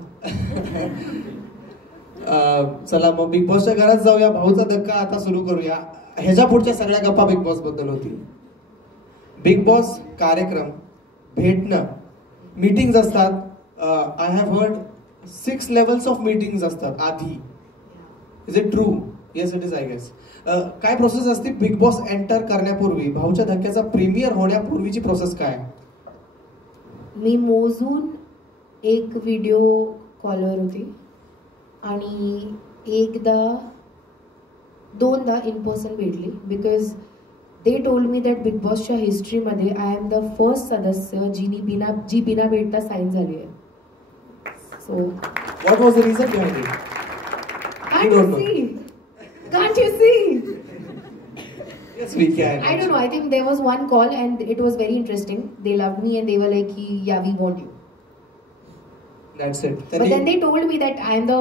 चला मग बिग बॉसच्या घरात जाऊया. भाऊचा धक्का आता सुरू करूया. ह्याच्या पुढच्या सगळ्या गप्पा बिग बॉस बद्दल होतील. बिग बॉस कार्यक्रम, भेटणं, मीटिंग्स असतात. I have heard 6 levels of meetings असतात आधी. Is it true? Yes it is I guess. काय प्रोसेस असते बिग बॉस एंटर करण्यापूर्वी, भाऊच्या धक्क्याचा प्रीमियर होण्यापूर्वीची प्रोसेस काय? मी मोजून एक व्हिडिओ कॉलवर होती आणि दोनदा इन पर्सन भेटली. Because they told me that big बॉसच्या हिस्ट्रीमध्ये आय एम द फर्स्ट सदस्य जी बिना भेटता साईन झाली आहे. So what was the reason behind it? Can't you see? Yes, we can. I don't know. I think there was one call and it was very interesting. They loved me and they were like, yeah, we want you. That's it. But then they told me that I am the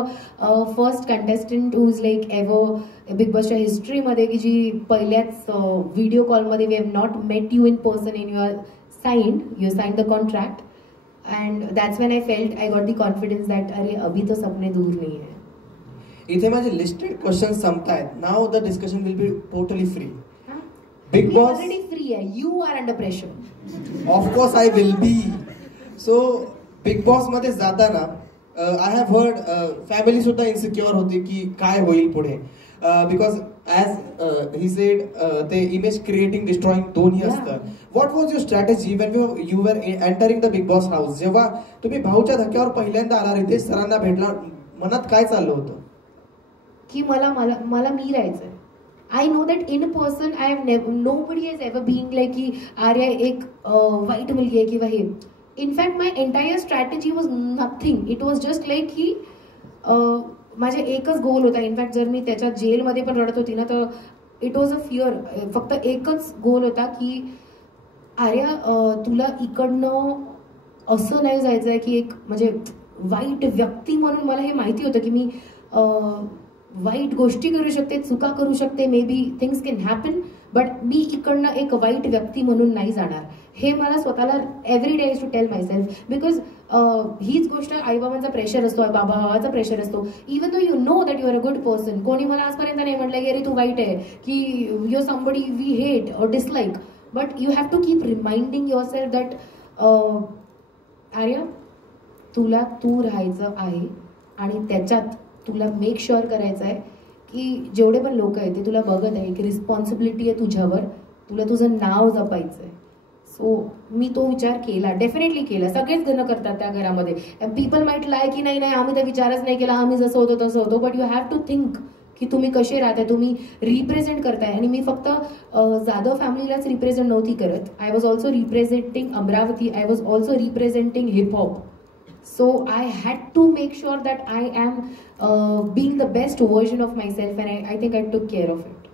first contestant who's like ever Big Bossच्या history मध्ये की जी पहिल्याच video call मध्ये we have not met you in person and you signed the contract, and that's when I felt I got the confidence that अरे अभी तो सपने दूर नहीं है. इथे माझे लिस्टेड क्वेश्चन संपतायत. Now the discussion will be totally free. Bigg Boss already free आहे. You are under pressure. Of course I will be. So Bigg boss मध्ये जाताना आय हॅव हर्ड फॅमिली सुद्धा इन्सिक्युअर होती की काय होईल पुढे, बिकॉज ॲज ही सेड ते इमेज क्रिएटिंग डिस्ट्रॉइंग दोन्ही असतं. What was your strategy when you were entering the Bigg Boss house? जेव्हा तुम्ही भाऊच्या धक्क्यावर पहिल्यांदा आला, रितेश सरांना भेटला, मनात काय चाललं होतं? की मला मी राहायचंय. I know that in person I have nobody has ever being like की आर्या एक वाईट मुलगी आहे किंवा हे. In fact my entire strategy was nothing. It was just like की माझे एकच गोल होता. इनफॅक्ट जर मी त्याच्या जेलमध्ये पण रडत होती ना तर इट वॉज अ फिअर. फक्त एकच गोल होता की आर्या तुला इकडनं असं नाही जायचं आहे की एक म्हणजे वाईट व्यक्ती म्हणून. मला हे माहिती होतं की मी वाईट गोष्टी करू शकते, चुका करू शकते, may be things can happen, but मी इकडनं एक वाईट व्यक्ती म्हणून नाही जाणार. हे मला स्वतःला every day to tell myself. Because हीच गोष्ट आईबाबांचा प्रेशर असतो, भावाचा प्रेशर असतो. Even though you know that you are a good person. कोणी मला आजपर्यंत नाही म्हटलं की अरे तू वाईट आहे, की यू समबडी वी हेट और dislike, but you have to keep reminding yourself that Arya तुला तू राहायचं आहे आणि त्याच्यात तुला मेक शुअर करायचं आहे की जेवढे पण लोक आहेत ते तुला बघत आहे, की रिस्पॉन्सिबिलिटी आहे तुझ्यावर, तुला तुझं नाव जपायचं आहे. सो मी तो विचार केला, डेफिनेटली केला. सगळेच जण करतात त्या घरामध्ये. पीपल माइट लाय की नाही आम्ही तर विचारच नाही केला, आम्ही जसं होतो तसं होतो. But you have to think की तुम्ही कसे राहताय, तुम्ही रिप्रेझेंट करताय. आणि मी फक्त जाधव फॅमिलीलाच रिप्रेझेंट नव्हती करत. I was also representing Amravati. I was also representing hip hop. So I had to make sure that I am being the best version of myself, and I think I took care of it.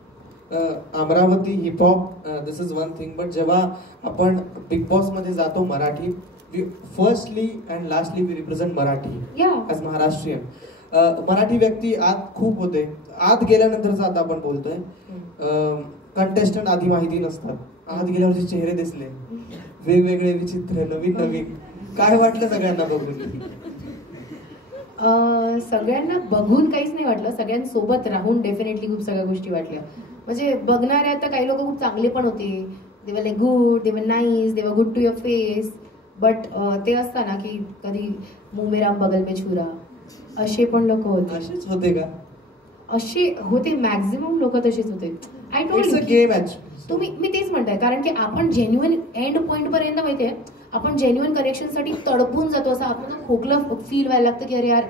Amravati hip hop, this is one thing. But जेव्हा आपण big boss मध्ये जातो Marathi, firstly and lastly we represent Marathi as Maharashtrian. Marathi व्यक्ती आत खूप होते. आत गेल्यानंतरच आता आपण बोलतोय. कंटेस्टंट आधी माहिती नसतात, आत गेल्यावरचे चेहरे दिसले वेगवेगळे, विचित्र, नवीन नवीन. काय वाटलं सगळ्यांना बघून? सगळ्यांना बघून काहीच नाही वाटलं. सगळ्यांसोबत राहून डेफिनेटली खूप सगळ्या गोष्टी वाटल्या. म्हणजे बघणाऱ्या तर काही लोक खूप चांगले पण होते. दे वर लाईक गुड, दे वर nice, they were good to your face. But ते असतं ना की कधी मुंबईराम बगल में छुरा, असे पण लोक होते. असेच होते का? असे होते, मॅक्झिमम लोक तसेच होते. आय टोल्ड तुम्ही, मी तेच म्हणताय. कारण की आपण जेन्युइन एंड पॉइंट पर्यंत माहितीये आपण जेन्युइन कनेक्शनसाठी तडपून जातो. असं आपल्याला खोकलं फील व्हायला लागतं की अरे यार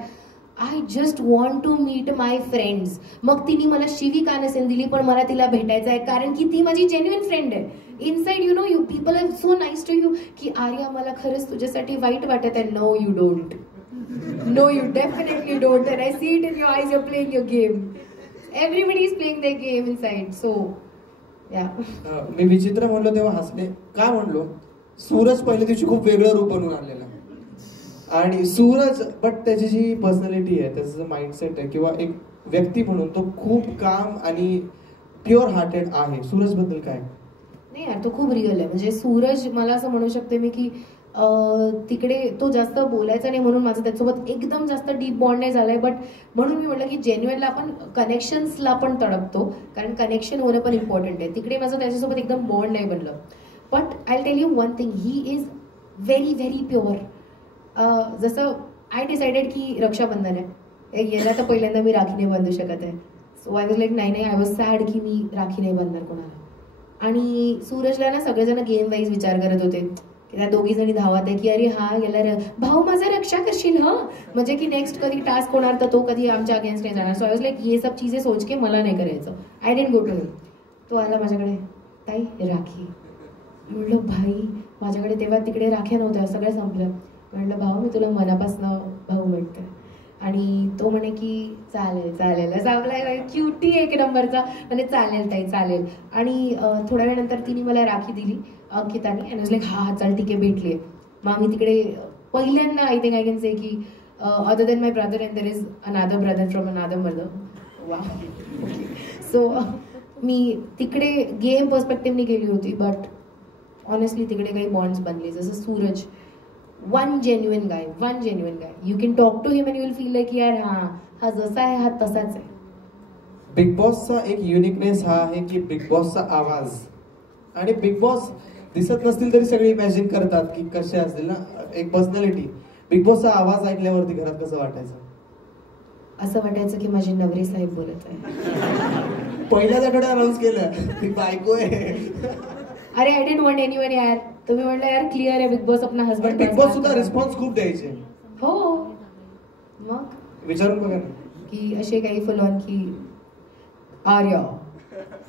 I just want to meet my friends. मग तिने मला शिवी का नसेल दिली, पण मला तिला भेटायचं आहे कारण की ती माझी जेन्युइन फ्रेंड आहे. Inside you know you people are so nice to you की आर्या मला खरंच तुझ्यासाठी वाईट वाटत आहे. No you don't. No you definitely don't. And I see it in your eyes, you are playing your game. Everybody is playing their game inside. So मी विचित्र म्हणलो तेव्हा हसले. का म्हणलो? सूरज पहिल्या दिवशी खूप वेगळं रूप बनवून आलेला. आणि सूरज, बट त्याची जी पर्सनॅलिटी आहे, त्याचं जो माइंडसेट आहे किंवा एक व्यक्ती म्हणून तो खूप काम आणि प्युअर हार्टेड आहे. सूरज बद्दल काय? नाही यार, तो खूप रिअल आहे. म्हणजे सूरज, मला असं म्हणू शकते मी की तिकडे तो जास्त बोलायचा नाही म्हणून माझं त्याच्यासोबत एकदम जास्त डीप बॉन्ड नाही झालाय. बट म्हणून मी म्हटलं की जेन्युइनला आपण कनेक्शन्सला पण तडपतो, कारण कनेक्शन होणं पण इम्पॉर्टंट आहे. तिकडे माझं त्याच्यासोबत एकदम बॉन्ड नाही बनलं. But I tell you one thing, he is very very pure. जसं आय डिसाइडेड की रक्षाबंधन आहे, याला तर पहिल्यांदा मी राखी नाही बांधू शकत आहे. सो आय वॉज लाईक नाही आय वॉज सॅड की मी राखी नाही बांधणार कोणाला. आणि सूरजला ना सगळेजण गेम वाईज विचार करत होते की त्या दोघी जणी धावत आहे की अरे हा गेला भाऊ माझा रक्षा करशील हं, म्हणजे की नेक्स्ट कधी टास्क होणार तर तो कधी आमच्या अगेन्स्ट नाही जाणार. सो आय वॉज लाईक ये सब चीजें सोच के मला नाही करायचं. आय डेंट गो टू हिम. तो आला माझ्याकडे, ताई राखी. म्हटलं भाई माझ्याकडे तेव्हा तिकडे राख्या नव्हत्या, सगळ्या संपल्या. म्हटलं भाऊ मी तुला मनापासनं भाऊ म्हणते. आणि तो म्हणे की चालेल चालेल, असं आपला क्युटी एक नंबरचा, म्हणजे चालेल ताई चालेल. आणि थोड्या वेळानंतर तिने मला राखी दिली अंकिताने, आणि लाईक हा चल ठीक आहे भेटली. मग आम्ही तिकडे पहिल्यांदा I think I can say की other than my brother and there is another brother from another mother. वा. सो मी तिकडे गेम पर्स्पेक्टिव्हने गेली होती, बट ऑनेस्टली तिकडे काही बॉन्ड्स बनले. जसं Suraj, one genuine guy. You can talk to him and you will feel like यार हा जसा आहे हा तसाच आहे. बिग बॉसचा एक युनिकनेस हा आहे की बिग बॉसचा आवाज, आणि बिग बॉस दिसत नसतील तरी सगळे इमॅजिन करतात की कसे असतील ना, एक पर्सनॅलिटी. बिग बॉसचा आवाज ऐकल्यावरती घरात कसं वाटायचं? असं वाटायचं की माझे नवरे साहेब बोलत आहे. पहिल्याच आठवड्यात अनाऊन्स केलं की बायको आहे. अरे आय डेंट वॉन्ट एनीवन यार. तुम्ही म्हटलं यार क्लिअर आहे बिग बॉस अपना हस्बंड. बिग बॉस सुद्धा रिस्पॉन्स खूप द्यायचे. हो मग विचारून बघा ना की असे काही फुल ऑन की आर्या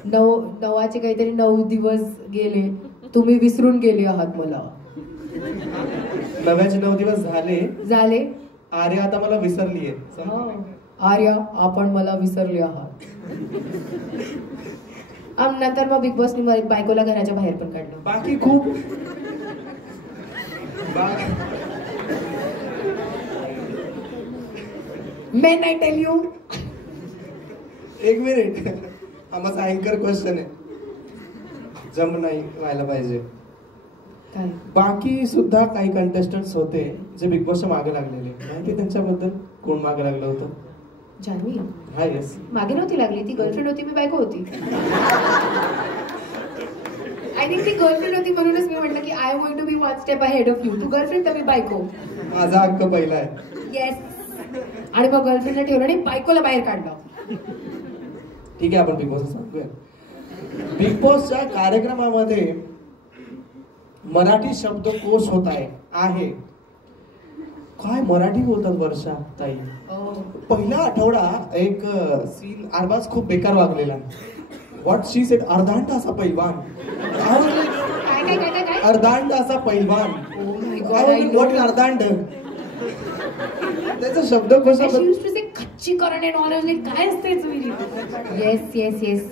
नवाचे काहीतरी 9 दिवस गेले, तुम्ही विसरून गेले आहात मला. नव्याचे 9 दिवस झाले. आर्या आता मला विसरलीये. आर्या आपण मला विसरले आहात. नंतर मग बिग बॉसनी बायकोला घराच्या बाहेर पण काढलं. बाकी खूप मेन आय टेल यू. एक मिनिट, हा माझा अँकर क्वेश्चन आहे, जम नाही व्हायला पाहिजे. बाकी सुद्धा काही कंटेस्टंट्स होते जे बिग बॉसच्या मागे लागलेले, माहिती त्यांच्याबद्दल? कोण मागे लागलं होतं? जान्हवी. हा येस. मागे नव्हती लागली, ती गर्लफ्रेंड होती, मी बायको होती. आय थिंक ती गर्लफ्रेंड होती म्हणूनच मी म्हटलं की I am going to be one step ahead of you. तू गर्लफ्रेंड तर मी बायको. माझा हक्क पहिला आहे. येस. आणि मग गर्लफ्रेंडला ठेवलं आणि बायकोला बाहेर काढलं. ठीक आहे, आपण बिग बॉस सांगूया. बिग बॉसच्या कार्यक्रमामध्ये मराठी शब्दकोश होत आहे. काय मराठी बोलतात वर्षा ताई. पहिला आठवडा एक सीन अरबाज खूप बेकार वागलेला. व्हॉट शी सेड, अर्धांड असा पैलवान. अर्धांड असा पैलवान. व्हॉट अर्धांड, त्याचा शब्दकोशाबद्दल खच्चीकरण काय असते. Yes yes yes.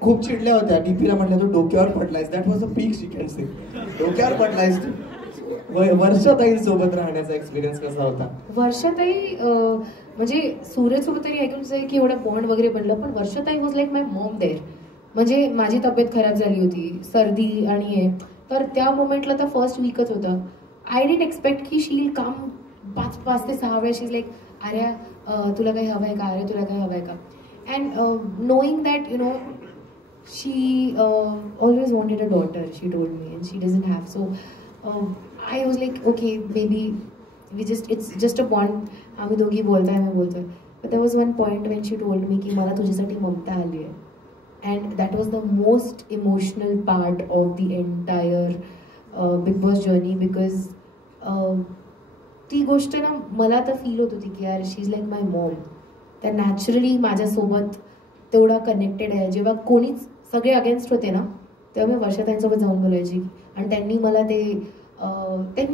खूप चिडल्या होत्या. डीपीला म्हटलं तू डोक्यावर पडलायस. That was a peak she can say. डोक्यावर पडलायस तू. वर्षाताई सोबत राहण्याचा एक्सपिरियन्स कसा होता? वर्षाताई म्हणजे सूरज सोबत तरी ऐकून जाईल की एवढं बॉन्ड वगैरे बनलं, पण Varshatai was like my mom there. म्हणजे माझी तब्येत खराब झाली होती, सर्दी आणि हे, तर त्या मोमेंटला तर फर्स्ट वीकच होतं. आय डिडंट एक्सपेक्ट की शी विल कम 5 ते 6 वेळा. शी इज लाईक अरे तुला काही हवंय का, अरे तुला काही हवंय का. And knowing that you know she always wanted a daughter, she told me, and she doesn't have. So I was like, okay, maybe it's just a bond. आम्ही दोघी बोलतोय, मी बोलतोय. But there was one point when she told me की मला तुझ्यासाठी ममता आली आहे. And that was the most emotional part of the entire Big Boss journey, because ती गोष्ट ना मला तर फील होत होती की यार शी इज लाईक माय मॉम. त्या नॅचरली माझ्यासोबत तेवढा कनेक्टेड आहे. जेव्हा कोणीच सगळे अगेन्स्ट होते ना, तेव्हा मी वर्षाताईंसोबत जाऊन बोलायची, आणि त्यांनी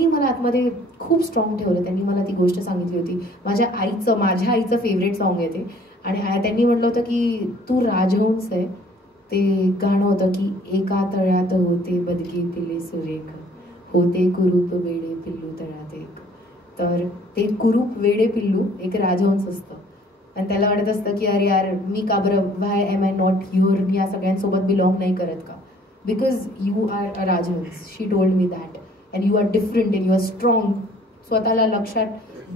मला आतमध्ये खूप स्ट्रॉंग ठेवलं. त्यांनी मला ती गोष्ट सांगितली होती. माझ्या आईचं फेवरेट सॉन्ग आहे ते, आणि त्यांनी म्हटलं होतं की तू राजहंस आहे. ते गाणं होतं की एका तळ्यात होते बदके पिले सुरेख, होते कुरूप वेडे पिल्लू तळ्यात एक. तर ते कुरूप वेडे पिल्लू एक राजहंस असतं, आणि त्याला वाटत असतं की अरे यार मी का बरं, why am I not your, मी या सगळ्यांसोबत बिलॉंग नाही करत का, because you are a rajhans. She told me that. And you are different and you are strong. स्वतःला लक्षात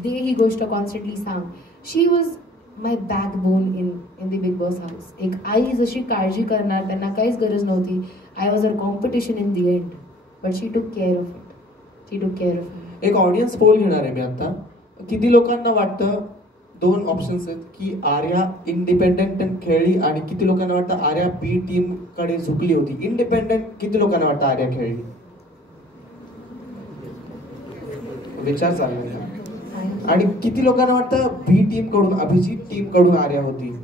दे ही गोष्ट कॉन्स्टंटली सांग. She was my backbone in the Bigg Boss house. एक आई जशी काळजी करणार, त्यांना काहीच गरज नव्हती. I was a competition in the end, but she took care of it. एक ऑडियन्स पोल घेणार आहे मी आता. किती लोकांना वाटतं दोन ऑप्शन्स आहेत की आर्या इंडिपेंडेंट खेळली आणि किती लोकांना वाटतं आर्या बी टीम कडे झुकली होती. इंडिपेंडेंट किती लोकांना वाटतं आर्या खेळली? विचार चालू आहे. आणि किती लोकांना वाटतं बी टीम कडून अभिजित टीम कडून आर्या होती?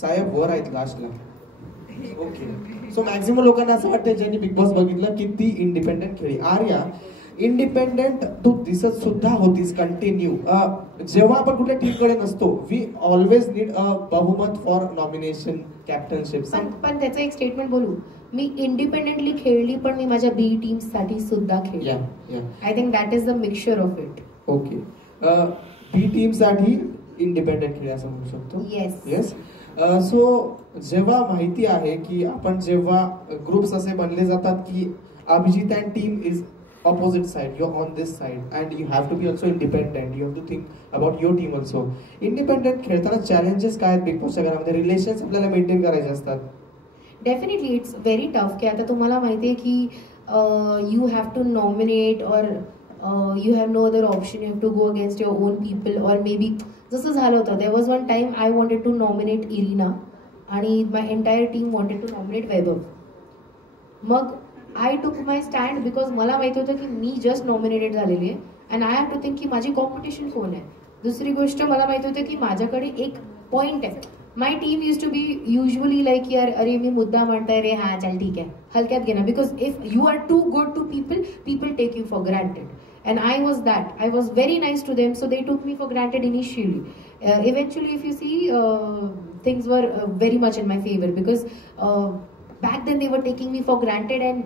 साहेब वर आहेत लास्टला. ओके, सो मॅक्झिमम लोकांना असं वाटतं ज्यांनी बिग बॉस बघितलं की ती इंडिपेंडेंट खेळली. आर्या इंडिपेंडेंट तू दिसत सुद्धा होतीस कंटिन्यू. जेव्हा आपण कुठल्या टीम कडे नसतो वी ऑलवेज नीड अ बहुमत फॉर नॉमिनेशन कॅप्टनशिप. पण त्याचं एक स्टेटमेंट बोलू, मी इंडिपेंडेंटली खेळली पण मी माझ्या बी टीम साठी सुद्धा खेळली. I think that is the mixture of it. Okay, B team साठी इंडिपेंडेंट खेळली असं म्हणू शकतो. येस. सो जेव्हा माहिती आहे की आपण जेव्हा ग्रुप्स असे बनले जातात की Abhijit and team is opposite side, you're on this side and you have to be also independent, you have to think about your team also. Independent खेळताना challenges काय आहेत बिग बॉसच्या घरामध्ये? रिलेशन्स आपल्याला मेंटेन करायचे असतात. डेफिनेटली इट्स व्हेरी टफ की आता तुम्हाला माहिती आहे की यू हॅव टू नॉमिनेट और you have no other option, you have to go against your own people. और मे बी जसं झालं होतं, there was one time I wanted to nominate Irina आणि my entire team wanted to nominate Vaibhav. मग I टूक माय stand because मला माहिती होतं की मी जस्ट नॉमिनेटेड झालेली आहे and I have to think की माझी कॉम्पिटिशन कोण आहे. दुसरी गोष्ट मला माहिती होतं की माझ्याकडे एक पॉईंट आहे. My team use to be usually like यार अरे मी मुद्दा म्हणताय रे, हां चल ठीक आहे हलक्यात घे ना, because if you are too good to people take you for granted. And I was that. I was very nice to them, so they took me for granted initially. Eventually, if you see, things were very much in my favor because back then they were taking me for granted, and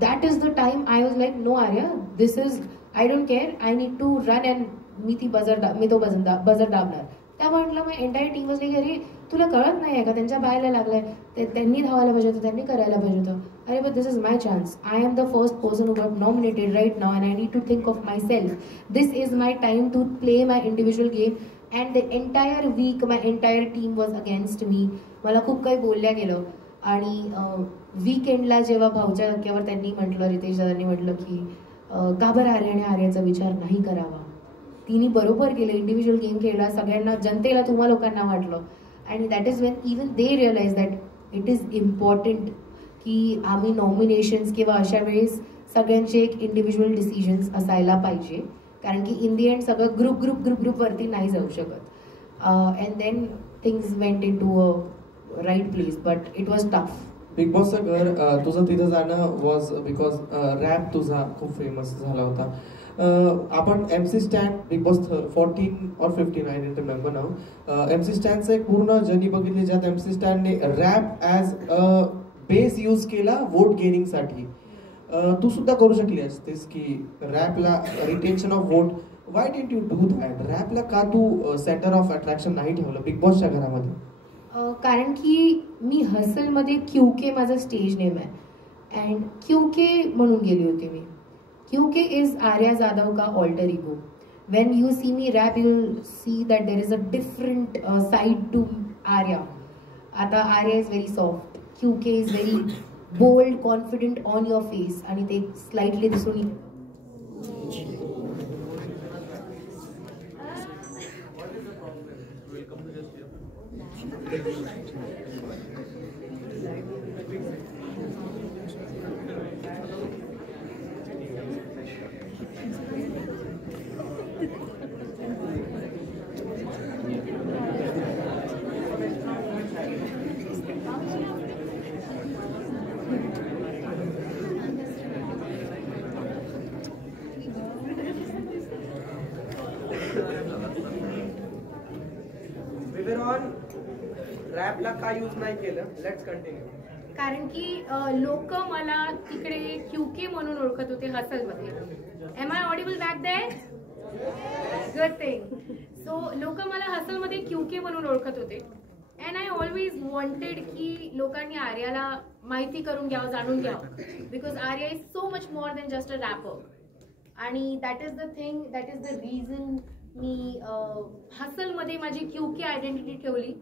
that is the time I was like, no Arya, this is, I don't care, I need to run and मी तो buzzer दाबणार. त्या म्हटलं मग entire team वाज like अरे तुला कळत नाही आहे का, त्यांच्या बायला लागलाय, त्यांनी धावायला पाहिजे होतं, त्यांनी करायला पाहिजे होतं. अरे but this is my chance. I am the first person who got nominated right now and I need to think of myself. This is my time to play my individual game and the entire week my entire team was against me. मला खूप काही बोलल्या गेलं आणि वीकेंडला जेव्हा भाऊच्या धक्क्यावर त्यांनी म्हटलं, रितेश दादांनी म्हटलं की का बरं आर्याने आर्याचा विचार नाही करावा. तिने बरोबर केलं, इंडिव्हिज्युअल गेम खेळला, सगळ्यांना जनतेला तुम्हा लोकांना वाटलं आणि that is when even they realise that it is important की आम्ही नॉमिनेशन्स किंवा अशा वेळेस सगळ्यांचे एक इंडिव्हिज्युअल डिसिजन्स असायला पाहिजे, कारण की इन दी एंड सगळं ग्रुपवरती नाही जाऊ शकत. And then things went into a right place but it was tough. Big बॉसचं घर तुझं तिथं जाणं वॉज बिकॉज रॅप तुझा खूप फेमस झाला होता. आपण MC stand Bigg Boss 14 or 15 I don't remember now, MC स्टँडचं एक पूर्ण जर्नी बघितली ज्यात MC स्टँडने रॅप ॲज बेस यूज केला वोट गेनिंगसाठी. तू सुद्धा करू शकली असतेस की रॅपला retention of vote. Why didn't you do that? रॅपला का तू सेंटर ऑफ अट्रॅक्शन नाही ठेवलं बिग बॉसच्या घरामध्ये? कारण की मी हसलमध्ये क्यूके माझा स्टेज नेम आहे अँड क्यूके म्हणून गेली होती मी. क्यूके इज आर्या जाधव का alter ego. When you see me rap you will see that there is a different side to Arya. आता Arya is very soft, QK is very bold, confident on your face आणि ते slightly दिसून येईल. रॅपला का use नाही केलं? Let's continue. कारण की लोक मला तिकडे क्यूके म्हणून ओळखत होते हसलमध्ये. Am I audible back there? Good thing. So लोक मला हसलमध्ये क्यूके म्हणून ओळखत होते अँड आय ऑलवेज वॉन्टेड की लोकांनी आर्याला माहिती करून घ्यावं, जाणून घ्यावं, because Arya is so much more than just a rapper. आणि that is the thing, that is the reason मी हसलमध्ये माझी क्यूके आयडेंटिटी ठेवली.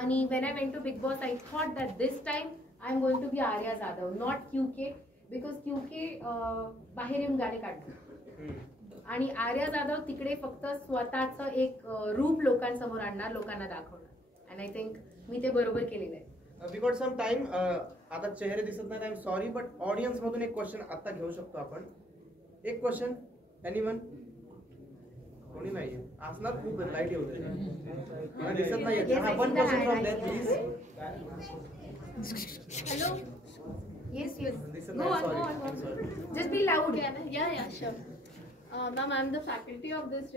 आणि when I went to Big Boss, I thought that this time I'm going to be Arya Jadhav, not QK, because QK बाहेर येऊन गाणे काढतो. आणि आर्या जाधव तिकडे फक्त स्वतःचं एक रूप लोकांसमोर आणणार, लोकांना दाखवणार. अँड आय थिंक मी ते बरोबर केलेलं आहे. We got some time. आता चेहरे दिसत नाही, I am sorry, but audience मधून एक क्वेश्चन आता घेऊ शकतो आपण. एक क्वेश्चन एनीवन? कोणी नाही असणार, खूप लाईट येऊ दे, मला दिसत नाही. हा, one question from there please. Hello. Yes. दिसत Go नाही, on. Sorry. Just be loud. Yeah, sure. Ma'am, I'm the faculty of this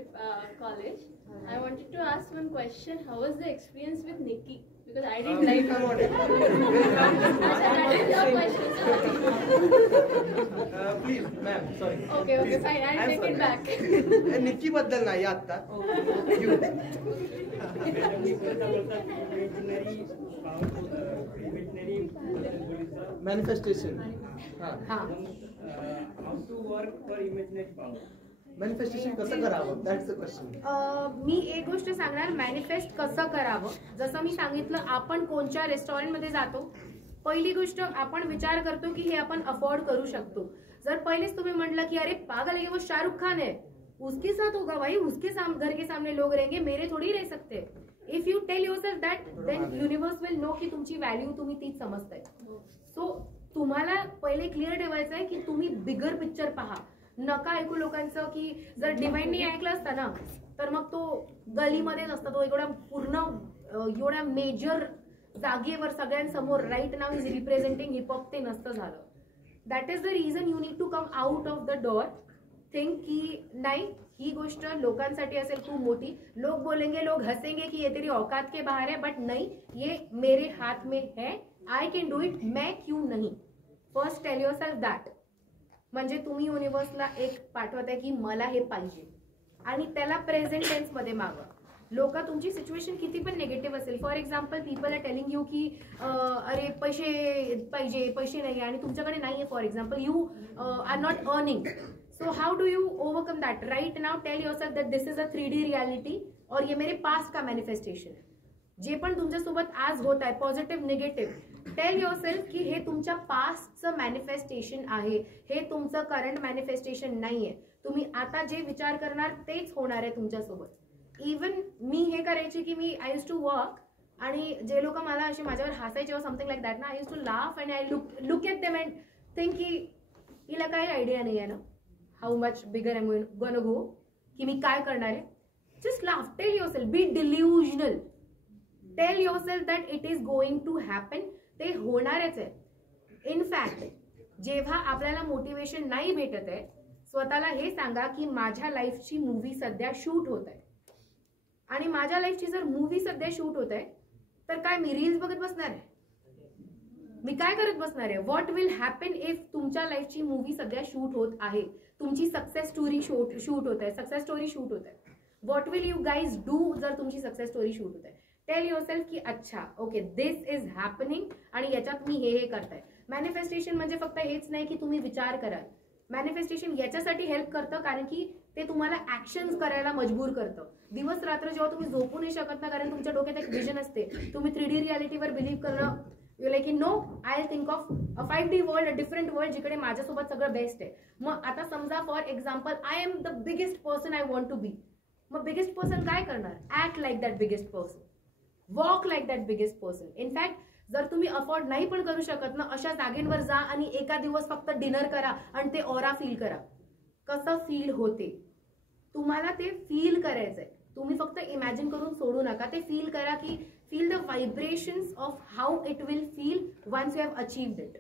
college. I wanted to ask one question. How was the experience with Nikki? Because I didn't like her. That is your question. Please ma'am, sorry. Okay, fine. I'll take it back. Nikki बद्दल नाही आता. Manifestation. Manifestation कसं करावं, that's the question. मी एक गोष्ट सांगणार, manifest कसं करावं. जसं मी सांगितलं, आपण कोणत्या रेस्टॉरंटमध्ये जातो, पहिली गोष्ट आपण विचार करतो की हे आपण अफोर्ड करू शकतो. जर पहिलेच तुम्ही म्हटलं की अरे पागल है वो शाहरुख खान है, उसके साथ होगा भाई, उसके घर के सामने लोग रहेंगे, मेरे थोड़ी रह सकते. If you tell yourself that, then universe will know की तुमची व्हॅल्यू तुम्ही तीच समजताय. सो तुम्हाला पहिले क्लिअर ठेवायचं आहे की तुम्ही बिगर पिक्चर पहा. नका ऐकू लोकांचं की जर डिवाइननी ऐकलं असतं ना तर मग तो गलीमध्येच असता, तो एवढा पूर्ण एवढ्या मेजर जागेवर सगळ्यांसमोर right now is representing hiphop ते नसतं झालं. That is the reason you need to come out of the door. Think की नाही, ही गोष्ट लोकांसाठी असेल खूप मोठी, लोग बोलेंगे, लोग हंसेंगे की ये तेरी औकात के बाहर है, बट नहीं, ये मेरे हाथ में है, आय कॅन डू इट, मैं क्यों नहीं. First tell yourself that. म्हणजे तुम्ही युनिव्हर्सला एक पाठवत आहे की मला हे पाहिजे, आणि त्याला प्रेझेंट टेन्स मध्ये मागा. लोक तुमची सिच्युएशन किती पण निगेटिव्ह असेल, for example people are telling you की अरे पैसे पाहिजे, पैसे नाही आणि तुमच्याकडे नाहीये, for example you are not earning. So how do you overcome that? Right now tell yourself that this is a 3D reality और ये मेरे पास्ट का मॅनिफेस्टेशन है. जे पण तुमच्यासोबत आज होत आहे, पॉझिटिव्ह निगेटिव्ह, टेल युअरसेल्फ की हे तुमच्या पास्टचं मॅनिफेस्टेशन आहे, हे तुमचं करंट मॅनिफेस्टेशन नाहीये. तुम्ही आता जे विचार करणार तेच होणार आहे तुमच्यासोबत. इवन मी हे करायची की मी आय यूज टू वर्क, आणि जे लोक मला असे माझ्यावर हसायचे व समथिंग लाईक दॅट ना, I use to laugh and I look at them and think की हिला काही आयडिया नाही आहे ना, हाऊ मच बिगर एम गोन गो, की मी काय करणार आहे. Just laugh. Tell yourself, be delusional. Tell yourself that it is going to happen. ते होणारच आहे. इनफॅक्ट जेव्हा आपल्याला मोटिवेशन नाही भेटत आहे, स्वतःला हे सांगा की माझ्या लाईफची मूवी सध्या शूट होत आहे, आणि माझ्या लाईफची जर मूवी सध्या शूट होत आहे तर काय मी रील्स बघत बसणार आहे? मी काय करत बसणार आहे? व्हॉट विल हॅपन इफ तुमच्या लाईफची मूवी सध्या शूट होत आहे, तुमची सक्सेस स्टोरी शूट होत आहे, सक्सेस स्टोरी शूट होत आहे. What will you guys do जर तुमची सक्सेस स्टोरी शूट होत आहे? टेल युअरसेल्फ की अच्छा ओके दिस इज हॅपनिंग, आणि याच्यात मी हे करताय. मॅनिफेस्टेशन म्हणजे फक्त हेच नाही की तुम्ही विचार कराल. मॅनिफेस्टेशन याच्यासाठी हेल्प करतं कारण की ते तुम्हाला ऍक्शन्स करायला मजबूर करतं. दिवस रात्र जेव्हा तुम्ही झोपू नाही शकत ना, कारण तुमच्या डोक्यात एक विजन असते, तुम्ही 3D रियालिटीवर बिलीव्ह करणं, you like no I think of a 5D world, a different world जिकडे माझ्यासोबत सगळं बेस्ट आहे. मग आता समजा for example I am the biggest person I want to be. मग बिगेस्ट पर्सन काय करणार? Act like that biggest person, walk like that biggest person. In fact जर तुम्ही अफोर्ड नाही पण करू शकत ना, अशा जागेंवर जा आणि एका दिवस फक्त डिनर करा आणि ते ऑरा फील करा. कसं फील होते तुम्हाला ते फील करायचंय. तुम्ही फक्त इमॅजिन करून सोडू नका, ते फील करा की feel the vibrations of how it will feel once you have achieved it.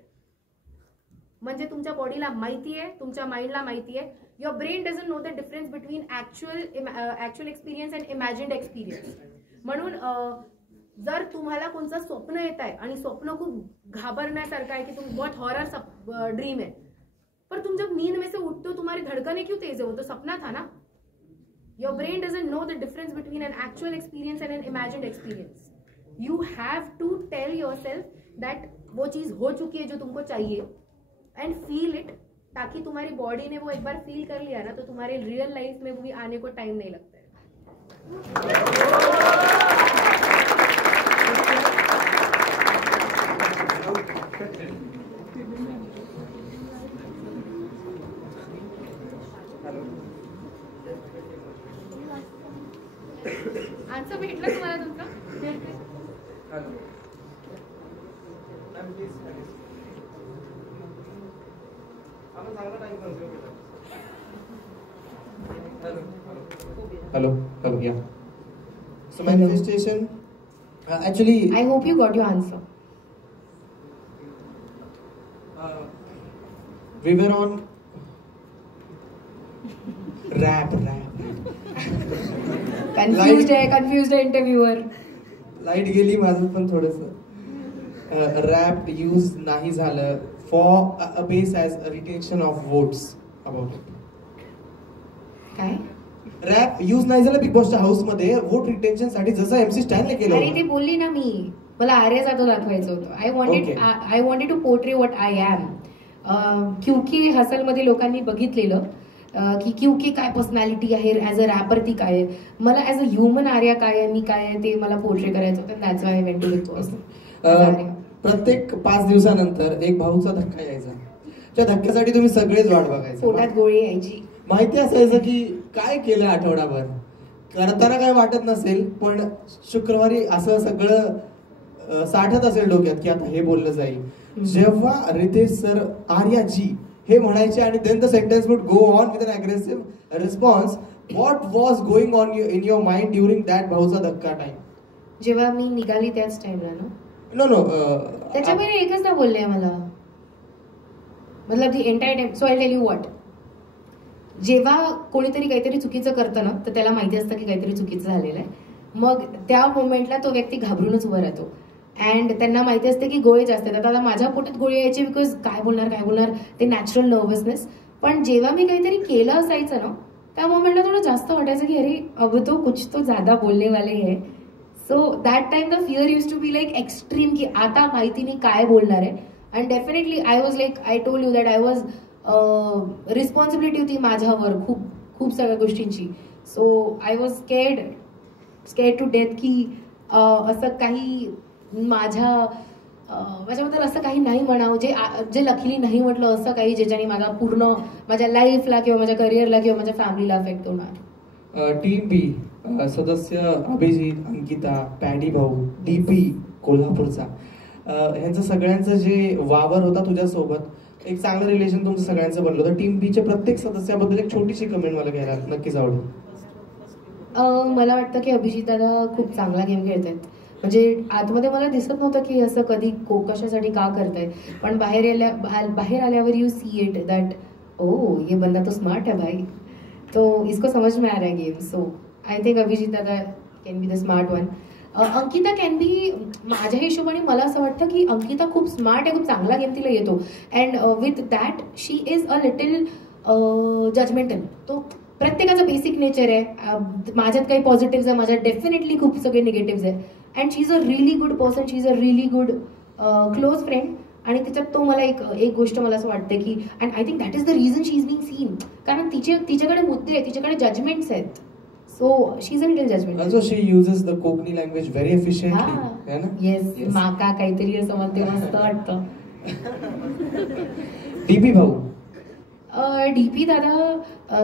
म्हणजे तुमच्या बॉडीला माहिती आहे, तुमच्या माइंडला माहिती आहे. Your brain doesn't know the difference between actual experience and imagined experience. म्हणून जर तुम्हाला कोणतं स्वप्न येत आहे आणि स्वप्न खूप घाबरण्यासारखं आहे की तुम बहुत हॉरर ड्रीम है, पर तुम जब नींद में से उठते हो तुम्हारी धड़कने क्यों तेज है? वो तो सपना था ना. Your brain doesn't know the difference between an actual experience and an imagined experience. You have to tell yourself that वो चीज हो चुकी है जो तुमको चाहिए, एंड फील इट, ताकि तुम्हारी बॉडी ने वो एक बार फील कर लिया ना तो तुम्हारे रियल लाइफ में भी आने को टाइम नहीं लगता है. आन्सर भेटलं तुम्हाला तुमचं? Hello, yeah. So manifestation, actually, I hope you got your answer. We were on rap. Confused आहे interviewer. लाईट गेली माझं पण थोडस. रॅप यूज नाही झालं for a base as retention of votes about it. काय? रॅप यूज नाही झालं बिग बॉसच्या हाऊस मध्ये वोट रिटेन्शन साठी, जसं MC स्टॅनने केलं अरे ते होतं. बोलली ना मी, मला आर्या जाधव दाखवायचं होतं. I wanted to portray what I am. क्योंकि हसल मध्ये लोकांनी बघितलेलं की क्योंकि काय पर्सनॅलिटी आहे, ऍज अ रॅपर ती काय आहे, मला ऍज अ ह्युमन आर्या काय आहे, मी काय आहे ते मला पोर्ट्रे करायचं होतं. That's why I went to big boss. प्रत्येक 5 दिवसानंतर एक भाऊचा धक्का यायचा. त्या धक्क्यासाठी तुम्ही सगळेच वाट बघायचं. पोटात गोळी यायची. माहिती असायचं की काय केलं आठवडाभर, करताना काय वाटत नसेल, पण शुक्रवारी असं सगळं साठत असेल डोक्यात की आता हे बोललं जाईल. जेव्हा रितेश सर आर्याजी हे म्हणायचे आणि then the sentence would go on with an aggressive response, what was going on in your mind during that भाऊचा धक्का टाइम? जेव्हा मी निघाली त्याच टाइमला ना. नो त्याच्यामध्ये एकच ना बोलले मला, मतलब the entire time. So I tell you what, जेव्हा कोणीतरी काहीतरी चुकीचं करतं ना तर त्याला माहिती असतं की काहीतरी चुकीचं झालेलं आहे. मग त्या मोमेंटला तो व्यक्ती घाबरूनच उभा राहतो. अँड त्यांना माहिती असते की गोळे जास्त येतात. आता माझ्या पोटात गोळे यायचे बिकॉज काय बोलणार ते नॅचरल नर्वसनेस. पण जेव्हा मी काहीतरी केलं असायचं ना त्या मोमेंटला थोडं जास्त वाटायचं की अरे अब तो कुछ तो ज्यादा बोलने वाले है. So that time the fear use to be like extreme की आता माहिती नाही काय बोलणार आहे. And definitely I was like, I told you that I was responsibility होती माझ्यावर खूप सगळ्या गोष्टींची. So I was scared to death की असं काही माझ्याबद्दल असं काही नाही म्हणावं जे लकीली नाही म्हटलं, असं काही ज्याच्याने माझा पूर्ण माझ्या लाईफला किंवा माझ्या करिअरला किंवा माझ्या फॅमिलीला अफेक्ट होणार. टीम बी सदस्य अभिजित, अंकिता, पॅडी भाऊ, DP कोल्हापूरचा, ह्यांचं सगळ्यांचं जे वावर होता तुझ्यासोबत, एक चांगलं रिलेशन तुमचं सगळ्यांचं बनलं होतं. टीम बीच्या प्रत्येक सदस्याबद्दल एक छोटीशी कमेंट मला घ्यायला नक्कीच आवडेल. मला वाटतं की अभिजित दादा खूप चांगला गेम खेळतायत. म्हणजे आतमध्ये मला दिसत नव्हतं की असं कधी कशासाठी का करतायत, पण बाहेर आल्यावर यू सी इट दॅट ओ ये बंदा तो स्मार्ट है भाई, तो इसको समझ में आ रहा है game. So I think Abhijit dada can be the smart one. Ankita can be, माझ्या हिशोबाने मला असं वाटतं की अंकिता खूप स्मार्ट आहे, खूप चांगला गेम तिला येतो. And with that she is a little judgmental. तो प्रत्येकाचं बेसिक नेचर आहे. माझ्यात काही पॉझिटिव्ह आहे, माझ्यात डेफिनेटली खूप सगळे निगेटिव्ह आहे. And she is a really good person, she is a really good close friend. आणि त्याच्यात तो मला एक गोष्ट मला असं वाटतं की, and I think that is the reason she is being seen, कारण तिच्याकडे मुद्दे आहेत, तिच्याकडे जजमेंट्स आहेत. So she is a little judgement. Also she uses the Konkani language very efficiently, है ना? येस, माका काहीतरी असं म्हणते, मस्त वाटतं. DP भाऊ, DP दादा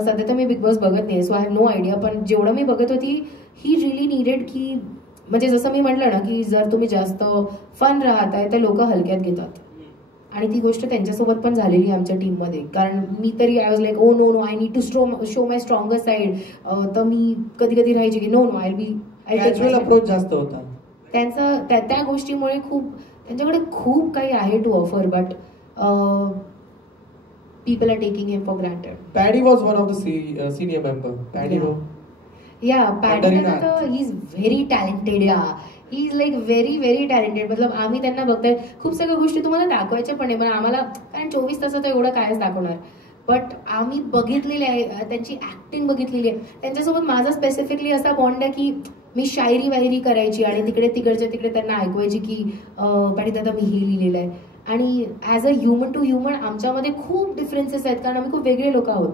सध्या तर मी बिग बॉस बघत नाही, so I have no idea. पण जेवढं मी बघत होती, ही रिअली नीडेड की, म्हणजे जसं मी म्हटलं ना की जर तुम्ही जास्त फन राहताय तर लोक हलक्यात घेतात. आणि ती गोष्ट त्यांच्यासोबत पण झालेली आहे आमच्या टीममध्ये. कारण मी तरी I was like oh no I need to show my stronger side. तर मी कधी राहायची की no I be casual approach जास्त होता त्यांचा. त्या गोष्टीमुळे त्यांच्याकडे खूप काही आहे to offer, but people are taking him for granted. Paddy was one of the senior member. Paddy भाऊ. Yeah, Paddy he's very talented. Yeah, he's like very talented. मतलब आम्ही त्यांना बघतोय, खूप सगळ्या गोष्टी तुम्हाला दाखवायच्या पण आहे, पण आम्हाला कारण 24 तासात एवढं कायच दाखवणार. बट आम्ही बघितलेले आहे, त्यांची ऍक्टिंग बघितलेली आहे. त्यांच्यासोबत माझा स्पेसिफिकली असा बॉन्ड आहे की मी शायरी वायरी करायची आणि तिकडे त्यांना ऐकवायची की पॅडी दादा मी हे लिहिलेलं आहे. आणि as a human to human आमच्यामध्ये खूप डिफरन्सेस आहेत, कारण आम्ही खूप वेगळे लोक आहोत.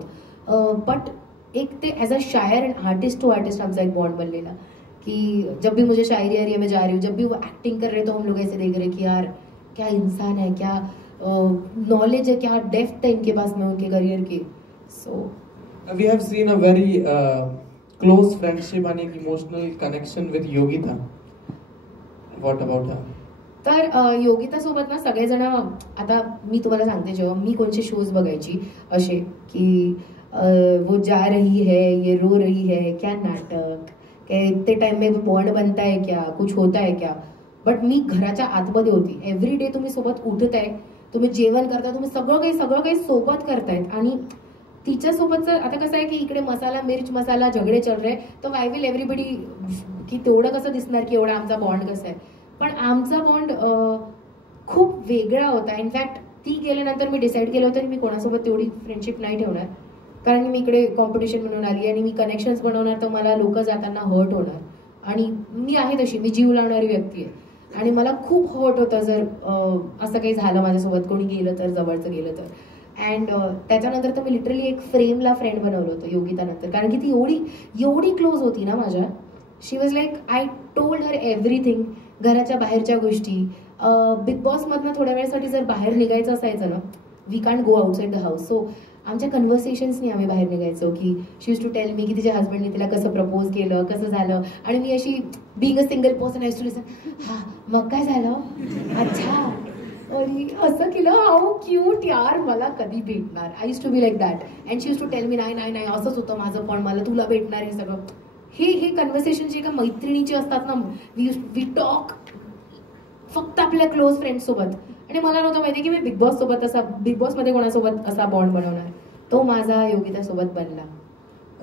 बट एक ते ॲज अ शायर अँड आर्टिस्ट टू आर्टिस्ट आमचा एक बॉन्ड बनलेला कि जब भी मुझे शायरी आ रही है मैं जा रही हूँ, जब भी वो एक्टिंग कर रहे तो हम लोग ऐसे देख रहे कि यार क्या इंसान है, क्या नॉलेज है, क्या डेप्थ है इनके पास में उनके करियर की. So we have seen a very close friendship आणि emotional connection with Yogita. What about her? तर योगिता सोबत ना सगळेजण, आता मी तुम्हाला सांगते, जेव्हा मी कोणते शोज बघायची असे की वो जा रही है, ये रो रही है, क्या नाटक, क्या इतने टाइम में बॉन्ड बनता है, क्या कुछ होता है क्या. बट मी घराच्या आतमध्ये होती. एव्हरी डे तुम्ही सोबत उठताय, तुम्ही जेवण करता, तुम्ही सगळं काही सोबत करतायत. आणि तिच्यासोबतचं आता कसं आहे की इकडे मसाला मिर्च मसाला झगडे चल रहे, तर वाय विल एव्हरीबडी की तेवढं कसं दिसणार की एवढा आमचा बॉन्ड कसा आहे. पण आमचा बॉन्ड खूप वेगळा होता. इनफॅक्ट ती गेल्यानंतर मी डिसाईड केलं होतं की मी कोणासोबत तेवढी फ्रेंडशिप नाही ठेवणार, कारण की मी इकडे कॉम्पिटिशन म्हणून आली आणि मी कनेक्शन्स बनवणार तर मला लोक जाताना हर्ट होणार. आणि मी आहे तशी, मी जीव लावणारी व्यक्ती आहे आणि मला खूप हर्ट होतं जर असं काही झालं माझ्यासोबत, कोणी गेलं तर, जवळचं गेलं तर. अँड त्याच्यानंतर तर मी लिटरली एक फ्रेमला फ्रेंड बनवलं होतं योगितानंतर, कारण की ती एवढी क्लोज होती ना माझ्या. She was like, I told her everything, घराच्या बाहेरच्या गोष्टी. बिग बॉसमधनं थोड्या वेळासाठी जर बाहेर निघायचं असायचं ना, we can't go outside the house. So आमच्या कन्व्हर्सेशन्सनी आम्ही बाहेर निघायचो की she use to tell me की तिच्या हजबंडने तिला कसं प्रपोज केलं, कसं झालं. आणि मी अशी being a single person I to listen, हां मग काय झालं, अच्छा आणि असं केलं, हाऊ क्यूट यार, मला कधी भेटणार. I use to be like that. And she use to tell me नाही असंच होतं माझं, पण मला तुला भेटणार हे सगळं. हे कन्व्हर्सेशन जे का मैत्रिणीचे असतात ना, वी टॉक फक्त आपल्या क्लोज फ्रेंड सोबत. आणि मला नव्हतं माहिती की मी बिग बॉसमध्ये कोणासोबत असा बॉन्ड बनवणार. तो माझा योगिता सोबत बनला.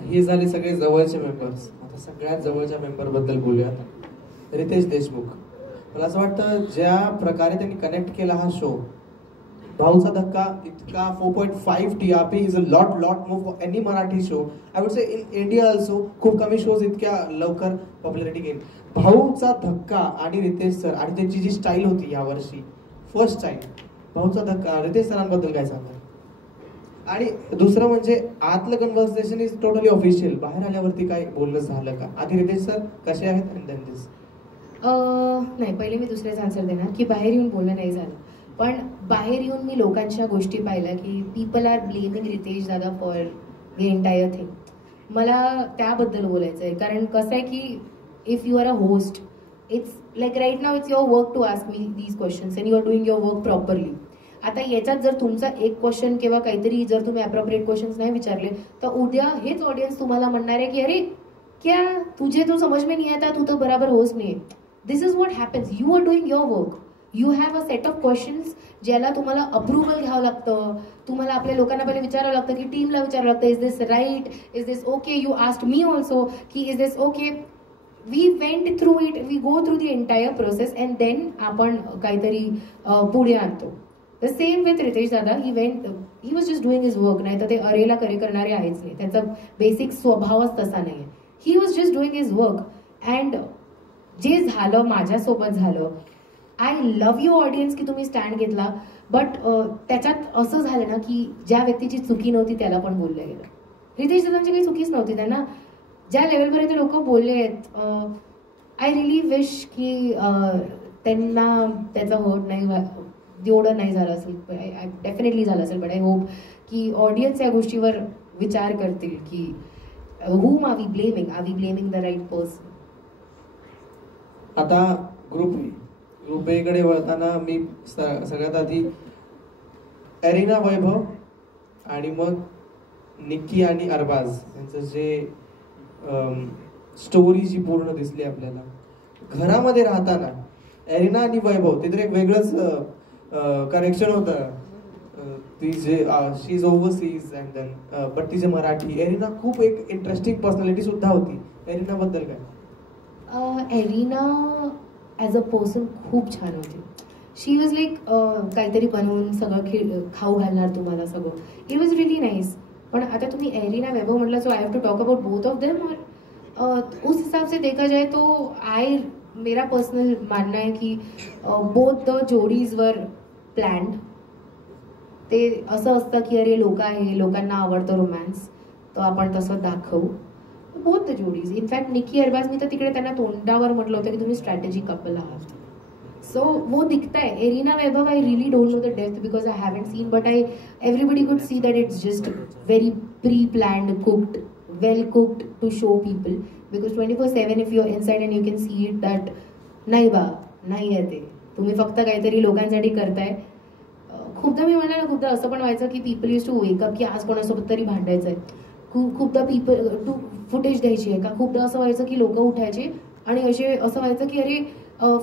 हे झाले सगळे जवळचे मेंबर्स. आता सगळ्यात जवळच्या मेंबर बद्दल बोलूयात. रितेश देशमुख. मला असं वाटतं ज्या प्रकारे त्यांनी कनेक्ट केला हा शो, भाऊचा धक्का इतका 4.5 TRP is a lot more for any Marathi show. I would say in India also. खूप कमी शोज इतक्या लवकर पॉप्युलरिटी गेन. भाऊचा धक्का आणि रितेश सर आणि त्यांची जी स्टाईल होती यावर्षी, फर्स्ट टाइम भाऊचा धक्का. रितेश सरांबद्दल काय सांगतात? आणि दुसरं म्हणजे आतलं कन्व्हर्सेशन इज टोटली ऑफिशियल, बाहेर आल्यावरती काय बोलणं झालं का? आधी रितेश सर कसे आहेत आणि देन दिस. नाही, पहिले मी दुसऱ्याच आन्सर देणार की बाहेर येऊन बोलणं नाही झालं. पण बाहेर येऊन मी लोकांच्या गोष्टी पाहिल्या की पीपल आर ब्लेमिंग रितेश दादा फॉर द एंटायर थिंग. मला त्याबद्दल बोलायचं आहे. कारण कसं आहे की if you are a host, it's like right now it's your work to ask me these questions and you are doing your work properly. आता याच्यात जर तुमचा एक क्वेश्चन किंवा काहीतरी जर तुम्ही अप्रोप्रिएट क्वेश्चन्स नाही विचारले तर उद्या हेच ऑडियन्स तुम्हाला म्हणणार आहे की अरे क्या तुझे तो समझ में नहीं आता, तू तर बराबर होस्ट नाही. This is what happens. You are doing your work. You have a set of questions ज्याला तुम्हाला अप्रुव्हल घ्यावं लागतं. तुम्हाला आपल्या लोकांना पहिले विचारावं लागतं की टीमला विचारावं लागतं, is this right, is this okay. You asked me also की is this okay. We went through it, we go through the entire process and then आपण काहीतरी पुढे आणतो. The same with Ritesh dada. He was just doing his work. नाही तर ते अरेला करणारे आहेच नाही, त्यांचा बेसिक स्वभावच तसा नाही आहे. ही was just doing his work. And जे झालं माझ्यासोबत झालं, आय लव्ह यू ऑडियन्स की तुम्ही स्टँड घेतला. बट त्याच्यात असं झालं ना की ज्या व्यक्तीची चुकी नव्हती त्याला पण बोललं गेलं. रितेश दादांची काही चुकीच नव्हती. त्यांना ज्या लेवलपर्यंत लोक बोलले आहेत, आय रिली विश की त्यांना त्याचा हर्ट नाही, एवढं नाही झालं असेल. डेफिनेटली झालं असेल. बट आय होप की ऑडियन्स या गोष्टीवर विचार करतील की whom are we blaming? Are we blaming the right person? आता ग्रुप ए कडे वळताना मी सगळ्यात आधी एरिना वैभव आणि मग निक्की आणि अरबाज यांचं जे स्टोरी जी पूर्ण दिसली आपल्याला घरामध्ये राहताना, एरिना आणि वैभव ते तर एक वेगळंच कनेक्शन होतं. ती जे she is overseas and then but ती जे मराठी. एरिना खूप एक इंटरेस्टिंग पर्सनॅलिटी सुद्धा होती. एरिना बद्दल काय? एरिना ॲज अ पर्सन खूप छान होती. शी वॉज लाईक काहीतरी बनवून सगळं खाऊ घालणार तुम्हाला सगळं. It was really nice. पण आता तुम्ही एरिना वैभव म्हटलं, so I have to talk about both of them. और उस हिसाब से देखा जाए तो मेरा पर्सनल मानना है कि बोथ द जोडीज वर प्लॅन्ड. ते असं असतं की अरे लोकांना आवडतं रोमॅन्स, तर आपण तसं दाखवू. बोथ द जोडीज. इनफॅक्ट निक्की अरबाज, मी तर तिकडे त्यांना तोंडावर म्हटलं होतं की तुम्ही स्ट्रॅटेजी कपल आहात. सो वो दिखता है. Arena Vaibhav, I really don't know the depth because I haven't seen, but everybody could see that it's just very pre-planned, cooked, well cooked to show people, because 24/7 if you're inside and you can see it that नाही बा, नाही आहे ते, तुम्ही फक्त काहीतरी लोकांसाठी करताय. खूपदा मी म्हणाला, खूपदा असं पण व्हायचं की पीपल यूज टू वेकअप की आज कोणासोबत तरी भांडायचं आहे. खूपदा पीपल टू फुटेज द्यायची आहे का, खूपदा असं व्हायचं की लोक उठायचे आणि असं व्हायचं की अरे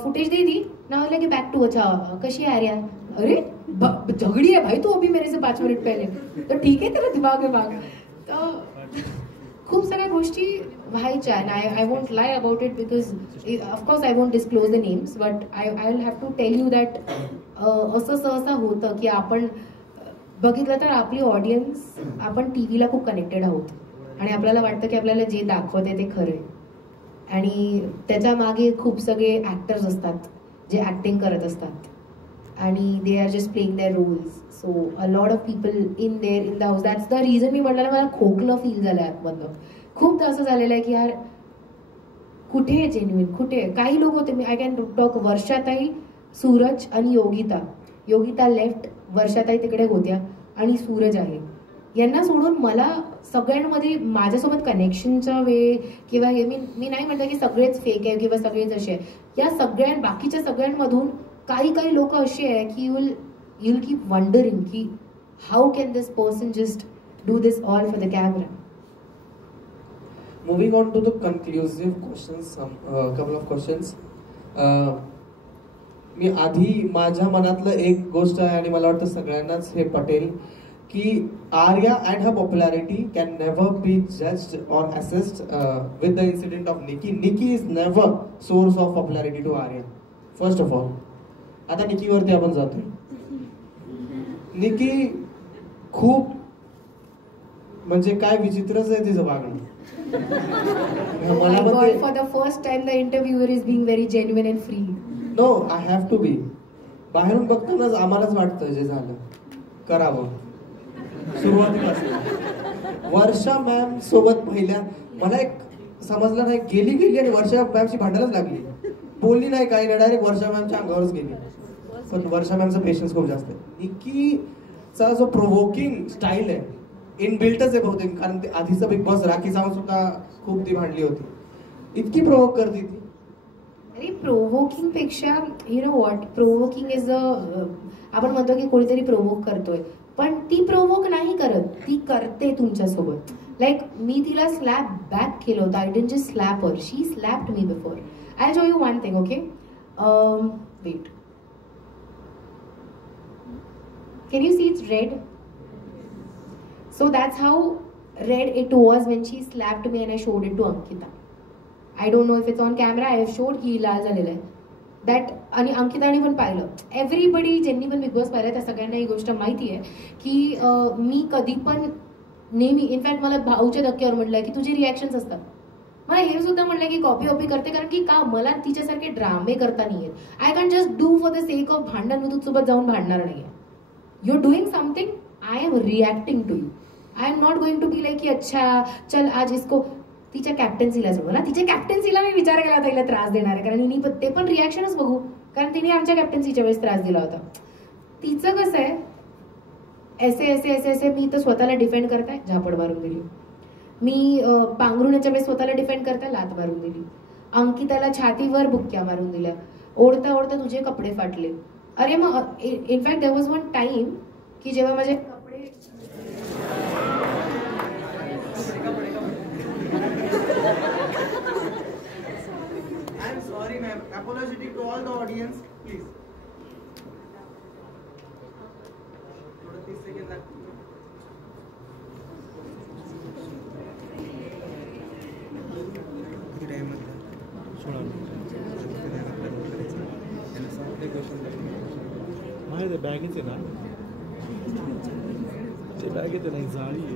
फुटेज दे दी ना, की बॅक टू अच्छा कशी आहे आर्या, अरे झगड़ी है भाई तू अभी मेरे से 5 मिनट पहले, तर ठीक आहे, त्याला दिमाग आहे. तर खूप सगळ्या गोष्टी व्हायच्या. I won't lie about it because of course I won't disclose the names, but I will have to tell you that असं सहसा होतं की आपण बघितलं तर आपली ऑडियन्स, आपण टीव्हीला खूप कनेक्टेड आहोत आणि आपल्याला वाटतं की आपल्याला जे दाखवत आहे ते खरं आहे, आणि त्याच्या मागे खूप सगळे ॲक्टर्स असतात जे ॲक्टिंग करत असतात आणि they are just playing their roles. So a lot of people in the house. That's the reason मी म्हटलं मला खोकलं फील झालं आतमधलं. खूपदा असं झालेलं आहे की यार कुठे आहे जेन्युइन, कुठे आहे. काही लोक होते, मी आय कॅन टॉक वर्षाताई, सूरज आणि योगिता लेफ्ट, वर्षाताई तिकडे होत्या आणि सूरज आहे. यांना सोडून मला सगळ्यांमध्ये माझ्यासोबत कनेक्शनचा वेळ किंवा हे मी नाही म्हटलं की सगळेच फेक आहे किंवा सगळेच असे आहे. या बाकीच्या सगळ्यांमधून काही लोक असे आहे की you'll keep wondering की how can this person just do this all for the camera. Moving on to the conclusive questions, couple of questions. मी आधी माझ्या मनातलं एक गोष्ट आहे आणि मला वाटतं सगळ्यांनाच हे पटेल की Arya and her popularity can never be judged or assessed with the incident of Nikki. Nikki is never source of popularity to Arya. First of all, आता निकीवरती आपण जातोय. निकी खूप म्हणजे काय विचित्रच आहे तिचं वागणं. For the first time the interviewer is being very genuine and free. No, I have to be. बाहेरून बघतानाच आम्हालाच वाटतं जे झालं करावं. सुरुवातीपासून वर्षा मॅम सोबत पहिल्या मला एक समजलं नाही, गेली आणि वर्षा मॅमची भांडायलाच लागली. बोलली नाही काही नाही, डायरेक्ट वर्षा मॅमच्या अंगावरच गेली. पण वर्षा मॅमचा पेशन्स खूप जास्त आहे. निकीचा जो प्रोव्होकिंग स्टाईल आहे इनबिल्टच आहे बहुतेक, कारण ते आधीचं बिग बॉस राखी सावंत सुद्धा खूप ती भांडली होती. इतकी प्रोव्होक करते ती. अरे प्रोव्होकिंग पेक्षा you know what, provoking is आपण म्हणतो की कोणीतरी प्रोव्होक करतोय, पण ती प्रोव्होक नाही करत, ती करते तुमच्यासोबत. लाईक मी तिला स्लॅप बॅक केलं होतं. I didn't just slap her, she slapped me before. I show you one thing, okay? Wait, can you see it's red? So that's how red it was when she slapped me and I showed it to Ankita. I don't know if it's on camera. I have showed की लाल झालेलं आहे. That आणि अंकिताने पण पाहिलं. Everybody ज्यांनी पण big boss पाहिलं त्या सगळ्यांना ही गोष्ट माहिती आहे की मी कधी पण नेहमी, इनफॅक्ट मला भाऊच्या धक्क्यावर म्हटलं की तुझे रिॲक्शन्स असतात. मला हे सुद्धा म्हटलं की कॉपी करते, कारण की का मला तिच्यासारखे ड्रामे करता नाही येत. I can just do for the sake of भांडण. मी तुझ्यासोबत जाऊन भांडणार नाही. You're doing something, I am reacting to you. I am not going to be like की अच्छा चल आज इसको, तिच्या कॅप्टन्सीला सोडू ना, तिच्या कॅप्टन्सीला मी विचार केला होता तिला त्रास देणार आहे, कारण ते पण रिॲक्शनच बघू, कारण तिने आमच्या कॅप्टन्सीच्या वेळेस त्रास दिला होता. तिचं कसं आहे, ऐसे मी तर स्वतःला डिफेंड करताय, झापड मारून दिली. मी पांघरुण्याच्या वेळेस स्वतःला डिफेंड करताय, लात मारून दिली. अंकिताला छातीवर बुक्क्या मारून दिल्या. ओढता तुझे कपडे फाटले. अरे मग in fact there was one time की जेव्हा माझे कपडे I am sorry ma'am, apologetic to all the audience, please. थोडं 30 सेकंद लागतील. किती टाइम लागला? 16 माझ्या बॅगेच आहे ना, ते बॅगेत आहे ना, जाळी आहे.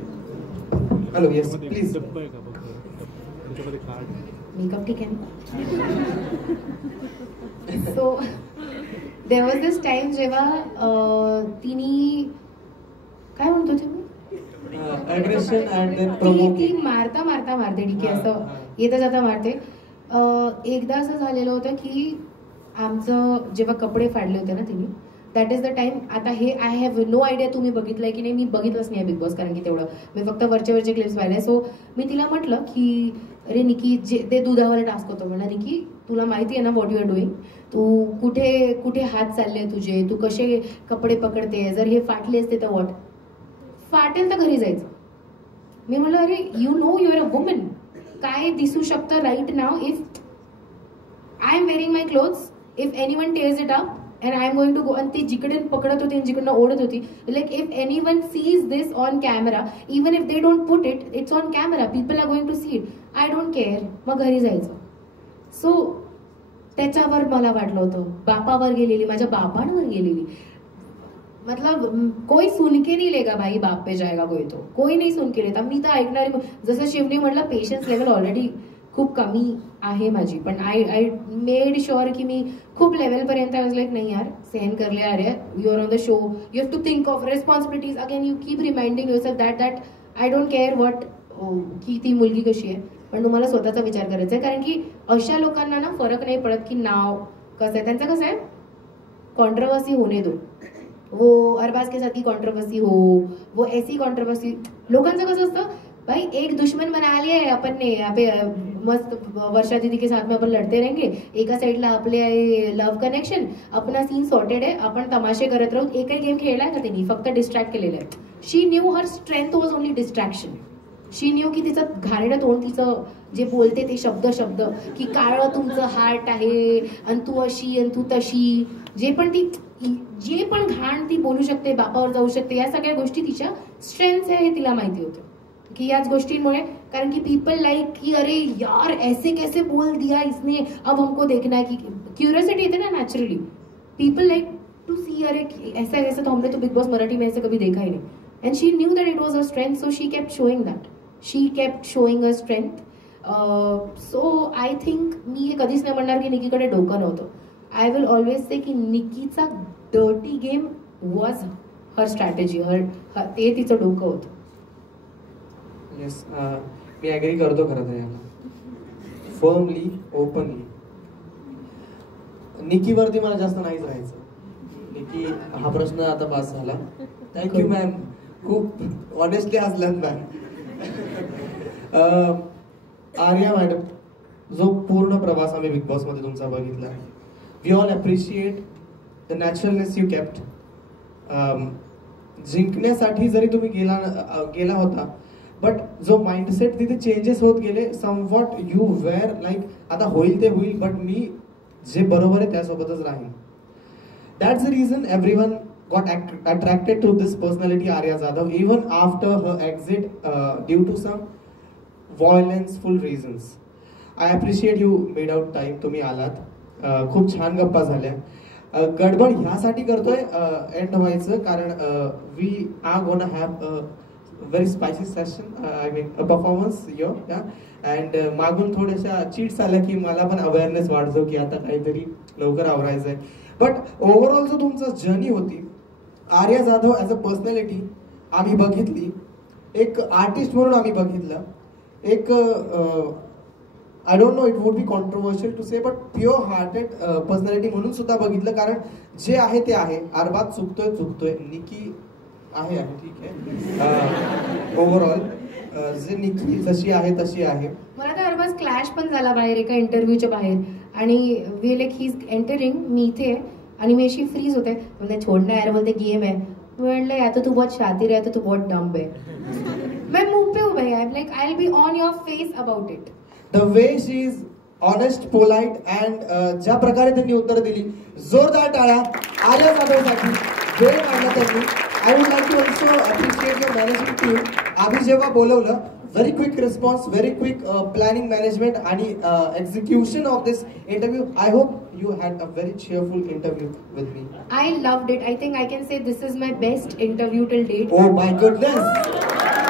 Hello, yes please. डब्बा आहे का बघ, त्याच्यामध्ये कार्ड मेकअप ठीक आहे. So there was this time जेव्हा तिने काय म्हणतो तुम्ही, अग्रेशन अँड देन ती प्रोव्होकिंग. मारता मारते ठीक आहे, असं येता जाता मारते. एकदा असं झालेलं होतं की आमचं जेव्हा कपडे फाडले होते ना तिने, दॅट इज द टाइम. आता हे आय हॅव नो आयडिया तुम्ही बघितलंय की नाही, मी बघितलंच नाही बिग बॉस, कारण की तेवढं मी फक्त वरचे क्लिप्स पाहिले. सो मी तिला म्हटलं की अरे निकी, जे ते दुधावर टास्क होतं, म्हणा निकी तुला माहिती आहे ना व्हॉट यू आर डुईंग, तू कुठे कुठे हात चालले तुझे, तू कसे कपडे पकडते, जर हे फाटले असते तर व्हॉट. फाटेल तर घरी जायचं. मी म्हणलं अरे you know you are a woman, काय दिसू शकतं right now, if I am wearing my clothes, if anyone tears it up and I am going to go, and ती जिकडे पकडत होती जिकडनं ओढत होती, like if anyone sees this on camera, even if they don't put it, it's on camera, people are going to see it, I don't care. मग घरी जायचं. So त्याच्यावर मला वाटलं होतं, बापावर गेलेली, माझ्या बापांवर गेलेली. मतलब कोई सुन के नहीं लेगा भाई, बाप पे जाएगा कोई, तो कोई नाही सुन के लेता. मी तर ऐकणारी, जसं शिवनी म्हटलं पेशन्स लेवल ऑलरेडी खूप कमी आहे माझी, पण आय मेड शुअर की मी खूप लेवलपर्यंत आय लाईक नाही यार सहन करले, अरे you are on the show, you have to think of responsibilities, again you keep reminding yourself that I don't care what की ती मुलगी कशी आहे, पण तुम्हाला स्वतःचा विचार करायचा आहे. कारण की अशा लोकांना ना फरक नाही पडत की नाव कसं आहे त्यांचं, कसं आहे कॉन्ट्रोवर्सी होने दो, वो अरबाज के साथ की कॉन्ट्रोवर्सी हो, वो ऐसी कॉन्ट्रोवर्सी. लोकांचं कसं असतं भाई, एक दुश्मन बना लिया है अपन ने यहाँ पे, मस्त वर्षा दीदी के साथ में अपन लड़ते रहेंगे, एका साईडला आपले लव्ह कनेक्शन, अपना सीन सॉर्टेड आहे, आपण तमाशे करत राहू. एकही गेम खेळलाय का त्यांनी, फक्त डिस्ट्रॅक्ट केलेलं आहे. She knew her strength was only distraction. She knew की तिचं घाणेरडं तोंड, तिचं जे बोलते ते शब्द की काळं तुमचं हार्ट आहे आणि तू अशी आणि तू तशी, जे पण घाण ती बोलू शकते, बापावर जाऊ शकते, या सगळ्या गोष्टी तिच्या स्ट्रेंथ आहे हे तिला माहिती होतं की याच गोष्टींमुळे. कारण की पीपल लाईक की अरे यार ऐसे कैसे बोल दिया इसने, अब हमको देखना है, की क्यूरियोसिटी येते ना naturally. People like to see अरे ऐसा ऐसा, तो हमने तो बिग बॉस मराठी में ऐसे कभी देखा ही नहीं. And she knew that it was a strength, so she kept showing that, she kept showing a strength. So I think मी हे कधीच नाही म्हणणार की निकीकडे डोकं नव्हतं. आय विल ऑलवेज से की निकीचा dirty game was her strategy, ते तिचं डोकं होतं. येस, मी ॲग्री करतो खरं तर याला, फर्मली ओपनली. निकीवरती मला जास्त नाहीच राहायचं. निकी हा प्रश्न आता पास झाला. थँक्यू मॅम, खूप ऑनेस्टली हसलात मॅम. आर्या मॅडम, जो पूर्ण प्रवास आम्ही बिग बॉस मध्ये तुमचा बघितला, वी ऑल अप्रिशिएट द नॅचरलनेस यू केप्ट. जिंकण्यासाठी जरी तुम्ही गेला होता, बट जो माइंडसेट तिथे चेंजेस होत गेले. समवॉट यू वेअर लाईक आता होईल ते होईल, बट मी जे बरोबर आहे त्यासोबतच राहीन. That's the reason everyone got attracted to this personality Arya Jadhav, even after her exit due to some violenceful reasons. I appreciate you made out time, तुम्ही आलात, खूप छान गप्पा झाल्या. गडबड ह्यासाठी करतोय एंड व्हायचं, कारण we are gonna have very spicy session, I mean a performance here, yeah. And मागून थोड्याशा चीट्स आल्या की मला पण अवेअरनेस वाढतो की आता काहीतरी लवकर आवरायचं आहे. बट ओव्हरऑल जो तुमचा जर्नी होती, Arya Jadhav as a personality आम्ही बघितली, एक आर्टिस्ट म्हणून आम्ही बघितलं, एक I don't know it would be controversial to say, but pure hearted personality म्हणून सुद्धा बघितलं. कारण जे आहे ते आहे, अरबाज चुकतोय, निकी आहे ठीक आहे. ओव्हरऑल जे निकी जशी आहे तशी आहे. मला तर अरबाज क्लॅश पण झाला बाहेर एका इंटरव्ह्यूच्या बाहेर, आणि we like he is entering, मी इथे आणि मी अशी फ्रीज होते, म्हणजे छोडना यार बोलते गेम है, म्हणलं या तो तू बहुत शातिर है, तो तू बहुत डम्ब है. मैं मुंह पे उभे आहे, like I will be on your face about it. The way she is honest, polite and ज्या प्रकारे त्यांनी उत्तर दिली, जोरदार टाळ्या आर्या जाधवसाठी. वेळ काढला त्यांनी. I would like to also appreciate your management team. आम्ही जेव्हा बोलवलं, very quick response, very quick planning management आणि execution of this interview. I hope you had a very cheerful interview with me. I loved it. I think I can say this is my best interview till date. Oh my goodness.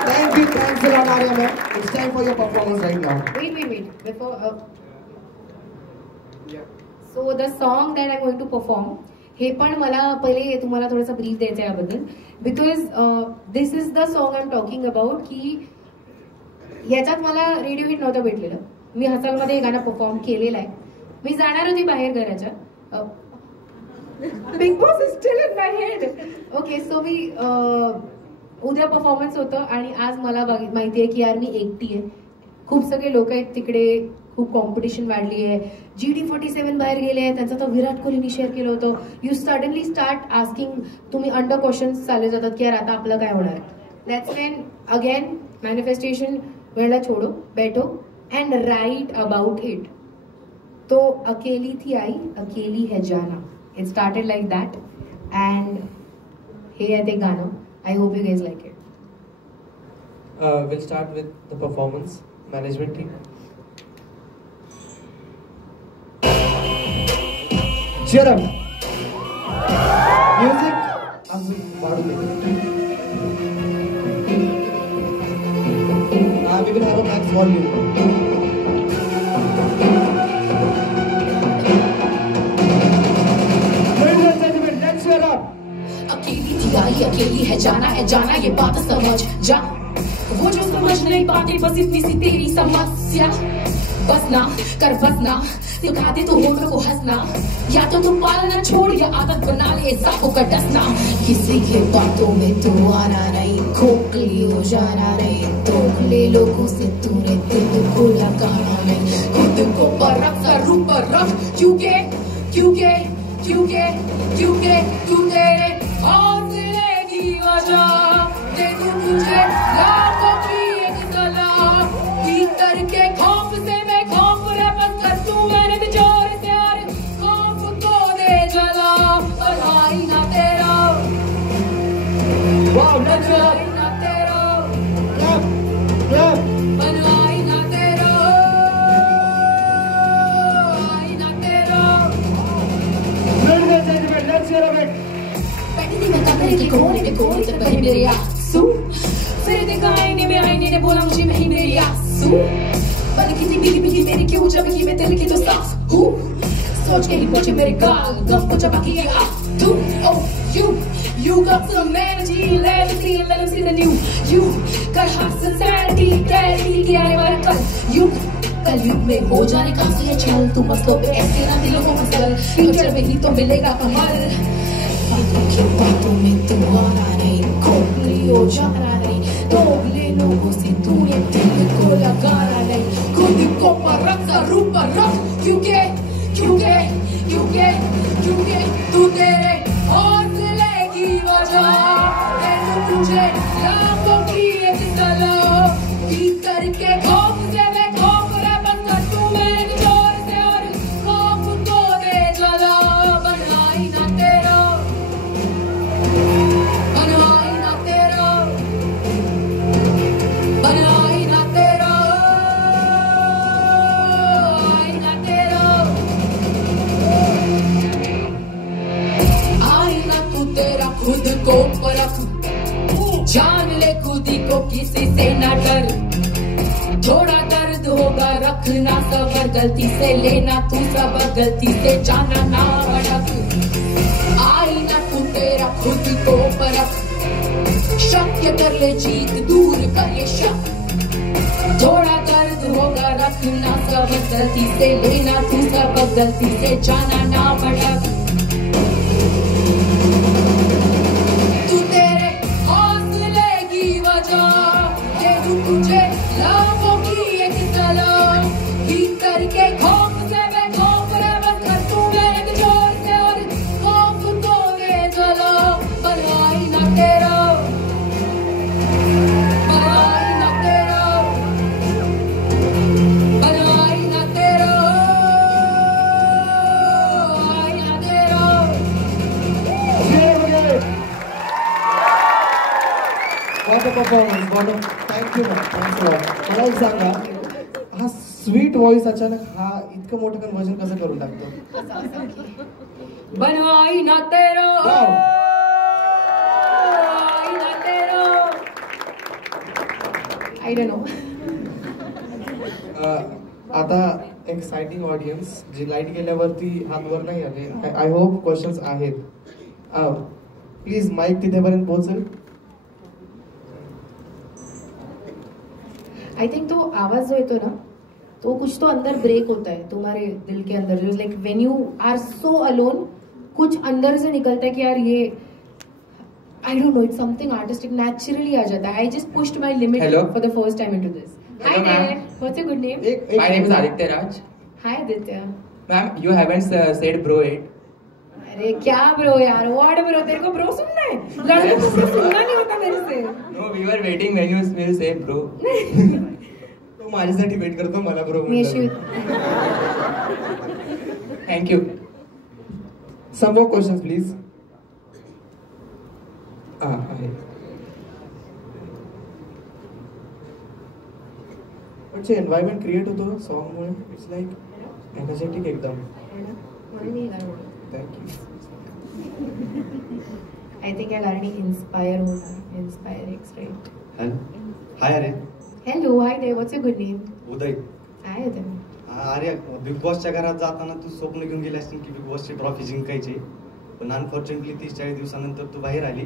Thank you, thanks a lot, Arya ma'am. It's time for your performance right now. Wait. Before, so the song that I'm going to perform, हे पण मला पहिले तुम्हाला थोडासा brief द्यायचा आहे याबद्दल, because this is the song I am talking about. की ह्याच्यात मला रेडिओ हिट नव्हतं भेटलेलं. मी हसलमध्ये हे गाणं परफॉर्म केलेलं आहे. मी जाणार होती बाहेर घराच्या, Big Boss is still in my head. Okay, so मी उद्या परफॉर्मन्स होतं आणि आज मला माहिती आहे की यार मी एकटी आहे. खूप सगळे लोक आहेत तिकडे, खूप कॉम्पिटिशन वाढली आहे. GD47 बाहेर गेले आहेत, त्यांचं तर विराट कोहलीनी शेअर केलं होतं. यू सडनली स्टार्ट आस्किंग, तुम्ही अंडर क्वेश्चन्स चालले जातात की यार आता आपलं काय होणार. दॅट्स वेन अगेन मॅनिफेस्टेशन, वेळेला छोडो, बैठो एंड राइट अबाउट इट. तो अकेली थी आई, अकेली है जाना. It started like that end हे आहे ते गाणं. I hope you guys like it. We'll start with the performance management team. Cheer up. Music. We will have a max volume. Ladies and gentlemen, let's cheer up. अकेली थी आई, अकेली है जाना ये बात समझ जा. वो जो समझ नहीं पाते बस इतनी सी तेरी समस्या. बसना कर बसना, सिखा दे तो होठों को हंसना. या तो तुम पालना छोड़ या आदत बना ले साखों का डसना. किसी के बातों में तू आना नहीं, खोखली हो जाना नहीं. तोखले लोगों से तूने दिल को लगाना नहीं. खुद को परख कर रूप पर रख, क्योंकि तू तेरे हौसले की वजह. दे दूं तुझे लाखों की एक सलाह. पीक करके खौफ से मैं खौफ रबत कर तू मैंने बिजोर से और खौफ को दे जला. बनाई ना तेरा, बनाई ना तेरा, बनाई ना तेरा, आई ना तेरा. Ladies and gentlemen, let's hear of it. बैठी थी मैं कमरे के कोने तक बही मेरे आंसू. फिर देखा आईने ने बोला मुझे नहीं मेरी आंसू. बल्कि थी पीली मेरी क्यों जब की मैं दिल की तो साफ हूँ. सोच के ही पहुंचे मेरे गाल, गम को चबा के आ तू. Oh you got some energy, let them see the new you. कर हाथ sincerity, clarity के आने वाला कल युग में हो जाने का असली चल. तू मसलों पे ऐसे ना दिलों को मसल, फ्यूचर में ही तो मिलेगा कमाल. बातों में तू आना नहीं, खोखली हो जाना नहीं. दोगले लोगों से तू ये दिल को लगाना नहीं. खुद को परख कर रूप पर रख, क्योंकि तू तेरे हौसले की वजह. दे दूं तुझे लाखों की एक सलाह. पीक करके खौफ से मैं खौफ रबत कर तू मैंने जोर से और खौफ को दे जला. बनाई ना तेरा, बनाई ना तेरा, बनाई ना तेरा, आई ना तेरा. आई ना तू तेरा खुद को परख. जान ले खुद ही को किसी से ना डर. थोड़ा दर्द होगा रखना सबर. गलती से लेना तू सबर, गलती से जाना ना भटक. आई ना तू तेरा खुद को परख. शक्य कर ले जीत, दूर कर ये शक. थोड़ा दर्द होगा रखना सबर. गलती से लेना तू सबर, गलती से जाना ना भटक. तू तेरे हौसले की वजह. दे दूं तुझे लाखों की एक सलाह. पीक करके खौफ से मैं खौफ रबत कर तू मैंने जोर से और खौफ को दे जला. बनाई ना तेरा, बनाई ना तेरा, बनाई ना तेरा, आई ना तेरा. What a performance, what a... Thank you, man. Thanks a lot. मला एक सांगा, हा स्वीट व्हॉइस अचानक हा इतकं मोठं कन्वर्जन कसं करून टाकतो? बनाई ना तेरा, Wow. आई ना तेरा. I don't know. आता एक्साइटिंग ऑडियन्स, जी लाईट गेल्यावरती हात वर नाही आले. आय होप क्वेश्चन्स आहेत. प्लीज माईक तिथेपर्यंत पोहोचेल. आई थिंक तो आवाज जो येतो ना, तो कुछ तो अंदर ब्रेक होता है तुम्हारे दिल के अंदर. जो like when you are so alone, कुछ अंदर से निकलता है कि यार ये I don't know, it's something artistic, naturally आ जाता है. I just pushed my limit for the first time into this. Hi there, what's your good name? My name is Aditya Raj. Hi Aditya. Ma'am, you haven't said bro yet. अरे क्या bro यार, what bro, तेरे को bro सुनना है? लड़कों को bro सुनना नहीं होता मेरे से. No, we were waiting when you will say bro. तो माझ्यासाठी वेट करतो, मला ब्रो मी अशी Thank you. Some more questions, please. आहे. पण जे एन्व्हायरमेंट क्रिएट होतो सॉन्ग मुळे, इट्स लाईक एनर्जेटिक एकदम. थँक्यू. आय थिंक या गाणी इन्स्पायर होणार. Inspire x right. Hello, hi अरे. Hello, hi there, what's your good name? Uday. Hi Uday. अरे बिग बॉसच्या घरात जाताना तू स्वप्न घेऊन गेली असतील की बिग बॉसची ट्रॉफी जिंकायची, पण अनफॉर्च्युनेटली 30-40 दिवसानंतर तू बाहेर आली.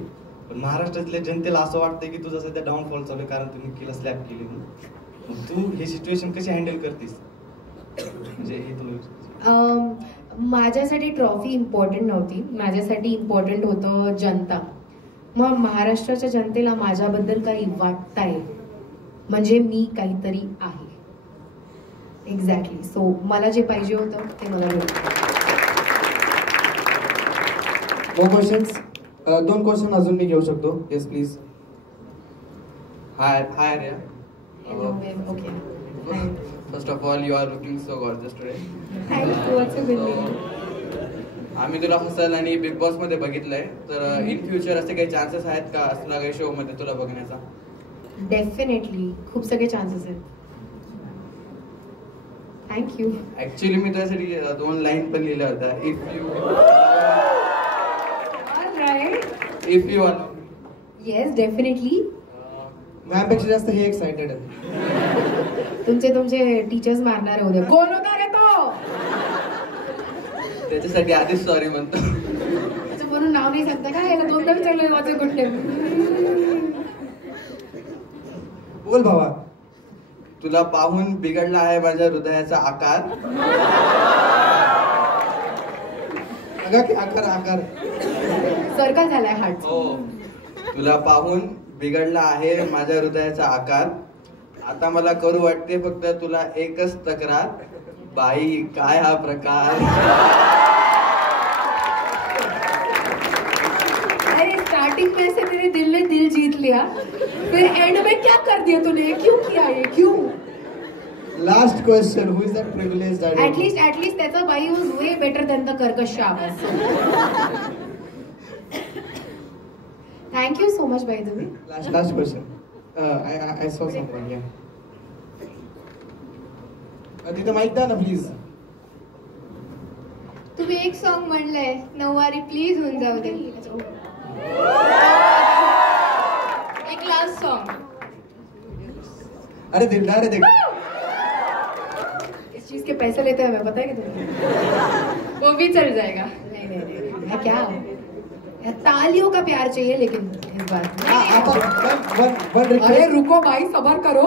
पण महाराष्ट्रातल्या जनतेला असं वाटतंय की तुझा सध्या डाऊनफॉल चालू आहे, कारण तू निक्कीला स्लॅप केली म्हणून. मग तू ही सिच्युएशन कशी हँडल करतेस? म्हणजे हे तुला माझ्यासाठी ट्रॉफी इम्पॉर्टंट नव्हती, माझ्यासाठी इम्पॉर्टंट होतं जनता. मग महाराष्ट्राच्या जनतेला माझ्याबद्दल काही वाटतंय म्हणजे मी काहीतरी आहे. एक्झॅक्टली. सो मला जे पाहिजे होतं ते मला भेटलं. No questions? 2 क्वेश्चन अजून मी घेऊ शकतो? Yes please. Hi Arya. Hello, babe. Okay. Hi. First of all, you are looking so gorgeous today. Thank you. What's your good name? आम्ही तुला हसल आणि बिग बॉस मध्ये बघितलंय, तर इन फ्युचर असे काही चान्सेस आहेत का तुला काही शो मध्ये तुला बघण्याचा? डेफिनेटली खूप सगळे चान्सेस आहेत. थँक्यू. ऍक्च्युली मी त्यासाठी 2 लाईन पण लिहिल्या होत्या. If you yes, definitely. मॅमपेक्षा जास्त हे एक्साइटेड आहे. तुमचे टीचर्स मारणार होते. कोण होता रे तो? त्याच्यासाठी आधीच सॉरी म्हणतो. त्याचं म्हणून नाव नाही सांगता का? याला 2दा विचारलं वाचे कुठले. बोल भावा. तुला पाहून बिघडला आहे माझ्या हृदयाचा आकार. अगं की आकार सरका झालाय हार्ट. हो, तुला पाहून बिघडला आहे माझ्या हृदयाचा आकार. आता मला करू वाटते फक्त तुला एकच तक्रार. बाई काय हा प्रकार. अरे स्टार्टिंग में से मेरे दिल ने दिल जीत लिया, फिर एंड में क्या कर दिया तूने? क्यों किया ये? क्यों? Last question. Who is that privileged daddy? At least त्याचा बाई was way better than the कर्कश आवाज. Thank you so much, by the way. Last question. I saw something. Yeah. तिथं माहित द्या ना प्लीज. तुम्ही एक सॉन्ग म्हणलंय नऊवारी, प्लीज होऊन जाऊ दे. एक लास्ट सॉन्ग. अरे दिलदार है देखो. इस चीज के पैसे लेते हैं, हमें पता है कि तुम्हें. वो भी चल जाएगा. नहीं, मैं क्या तालियों का प्यार चाहिए लेकिन इस बार. अरे रुको भाई, सबर करो.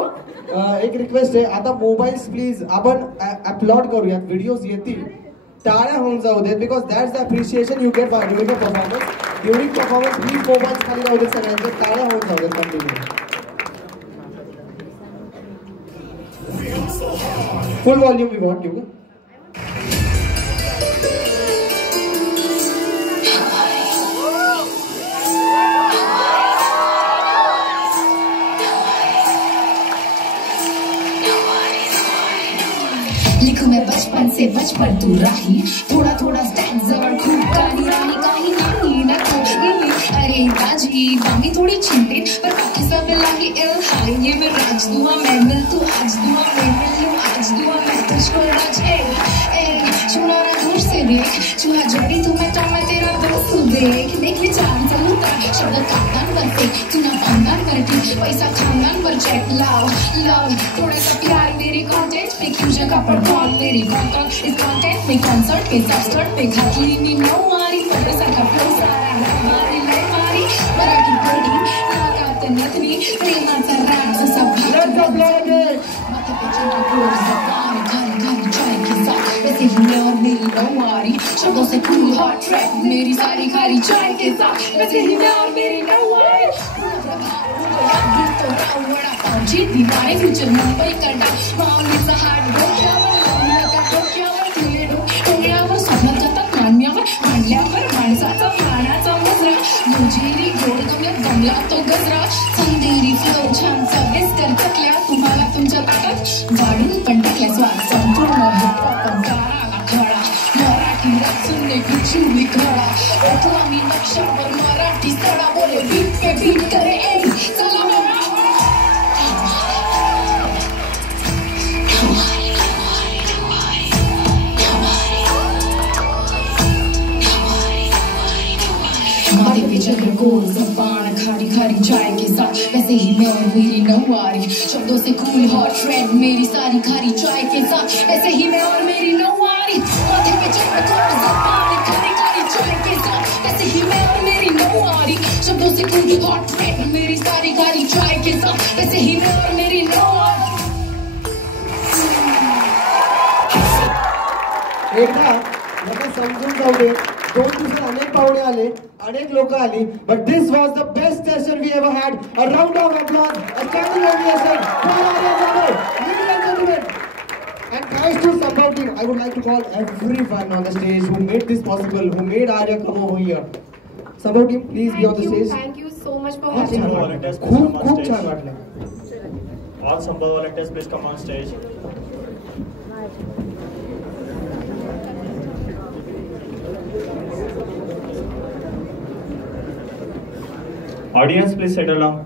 एक रिक्वेस्ट आहे, आता मोबाईल्स प्लीज आपण अपलोड करूयात. व्हिडिओज येतील, टाळ्या होऊन जाऊ देत, because that's the appreciation you get during a performance. During performance please mobiles खाली राहू देत सगळ्यांचे. टाळ्या होऊन जाऊ देत continue. Full volume we want you. लिखू मैं बचपन से बचपन तू राही, थोड़ा थोड़ा स्टॅक जवळ खूप काही राही काही नाही ना थोडी. अरे बाजी मामी थोड़ी चिंतित पर बाकी सब लागी इल हाय. ये मैं राज दुआ मैं मिल तू आज दुआ मैं मिल लूं आज दुआ मैं तुझको राज. चुना ना दूर से देख चूहा जोड़ी तू मैं तो मैं तेरा दोस्त देख. देख ले चांद चलता शब्द कांदान करते तू ना पांदान करते. पैसा खानदान पर चेक लाव लव थोड़ा सा प्यार मेरे कॉन्टेंट पे क्यों जगह पर कॉल मेरी कॉन्टेंट इस कॉन्टेंट में कॉन्सर्ट के सबस्टर्ट पे घातली मी नऊवारी. सारखा फ्लो सारा मारी लय मारी मराठी बोली नाकात नथनी प्रेमाचा राग जसा भारत माथे पे चंद्र गोर जबान घर घर चाय के साथ वैसे ही मैं और मेरी नौवारी शब्दों से कूल हॉट ट्रैक मेरी सारी खाली चाय के साथ वैसे ही मैं और मेरी नौवारी जी दीवारे फ्यूचर मुंबई करना माऊलीचा हात डोक्यावर डोक्यावर स्वप्नात मान्यावर मांडल्यावर माणसाचा प्राणाचा मुजरा मुजेरी गोड गमल्यात गमला तो गजरा संदेरी फ्लो छान सविस्कर चकल्या तुम्हाला तुमच्या ताटात वाढून पण टाकल्या स्वाद संपूर्ण खडा मराठी रचून गुचुली खडा ओठला मी नक्षावर मराठी सडा बोले बीट पे बीट करे ए चला बाबा माथे पे चक्र गोल जबान खारी खारी चाय के साथ वैसे ही मैं और मेरी नौवारी शब्दों से कूल हॉट ट्रेंड मेरी सारी खारी चाय के साथ वैसे ही मैं और मेरी नौवारी माथे पे चक्र गोल जबान खारी खारी चाय के साथ वैसे ही मैं और मेरी नौवारी शब्दों से कूल हॉट ट्रेंड मेरी सारी खारी चाय के साथ वैसे ही मैं और मेरी नौवारी एकदा मला समजून जाऊ दे 2 दिवसात अनेक पाहुणे आले अनेक लोक आली but this was the best session we ever had a round of applause a standing ovation for Arya Jadhav ladies and gentlemen and thanks to Sambhav team I would like to call everyone on the stage who made this possible who made Arya come over here Sambhav team please be on the stage Thank you so much for All having Sambhav me. volunteers please come on खूप stage. छान वाटलं All Sambhav volunteers please come on stage. Audience please settle down.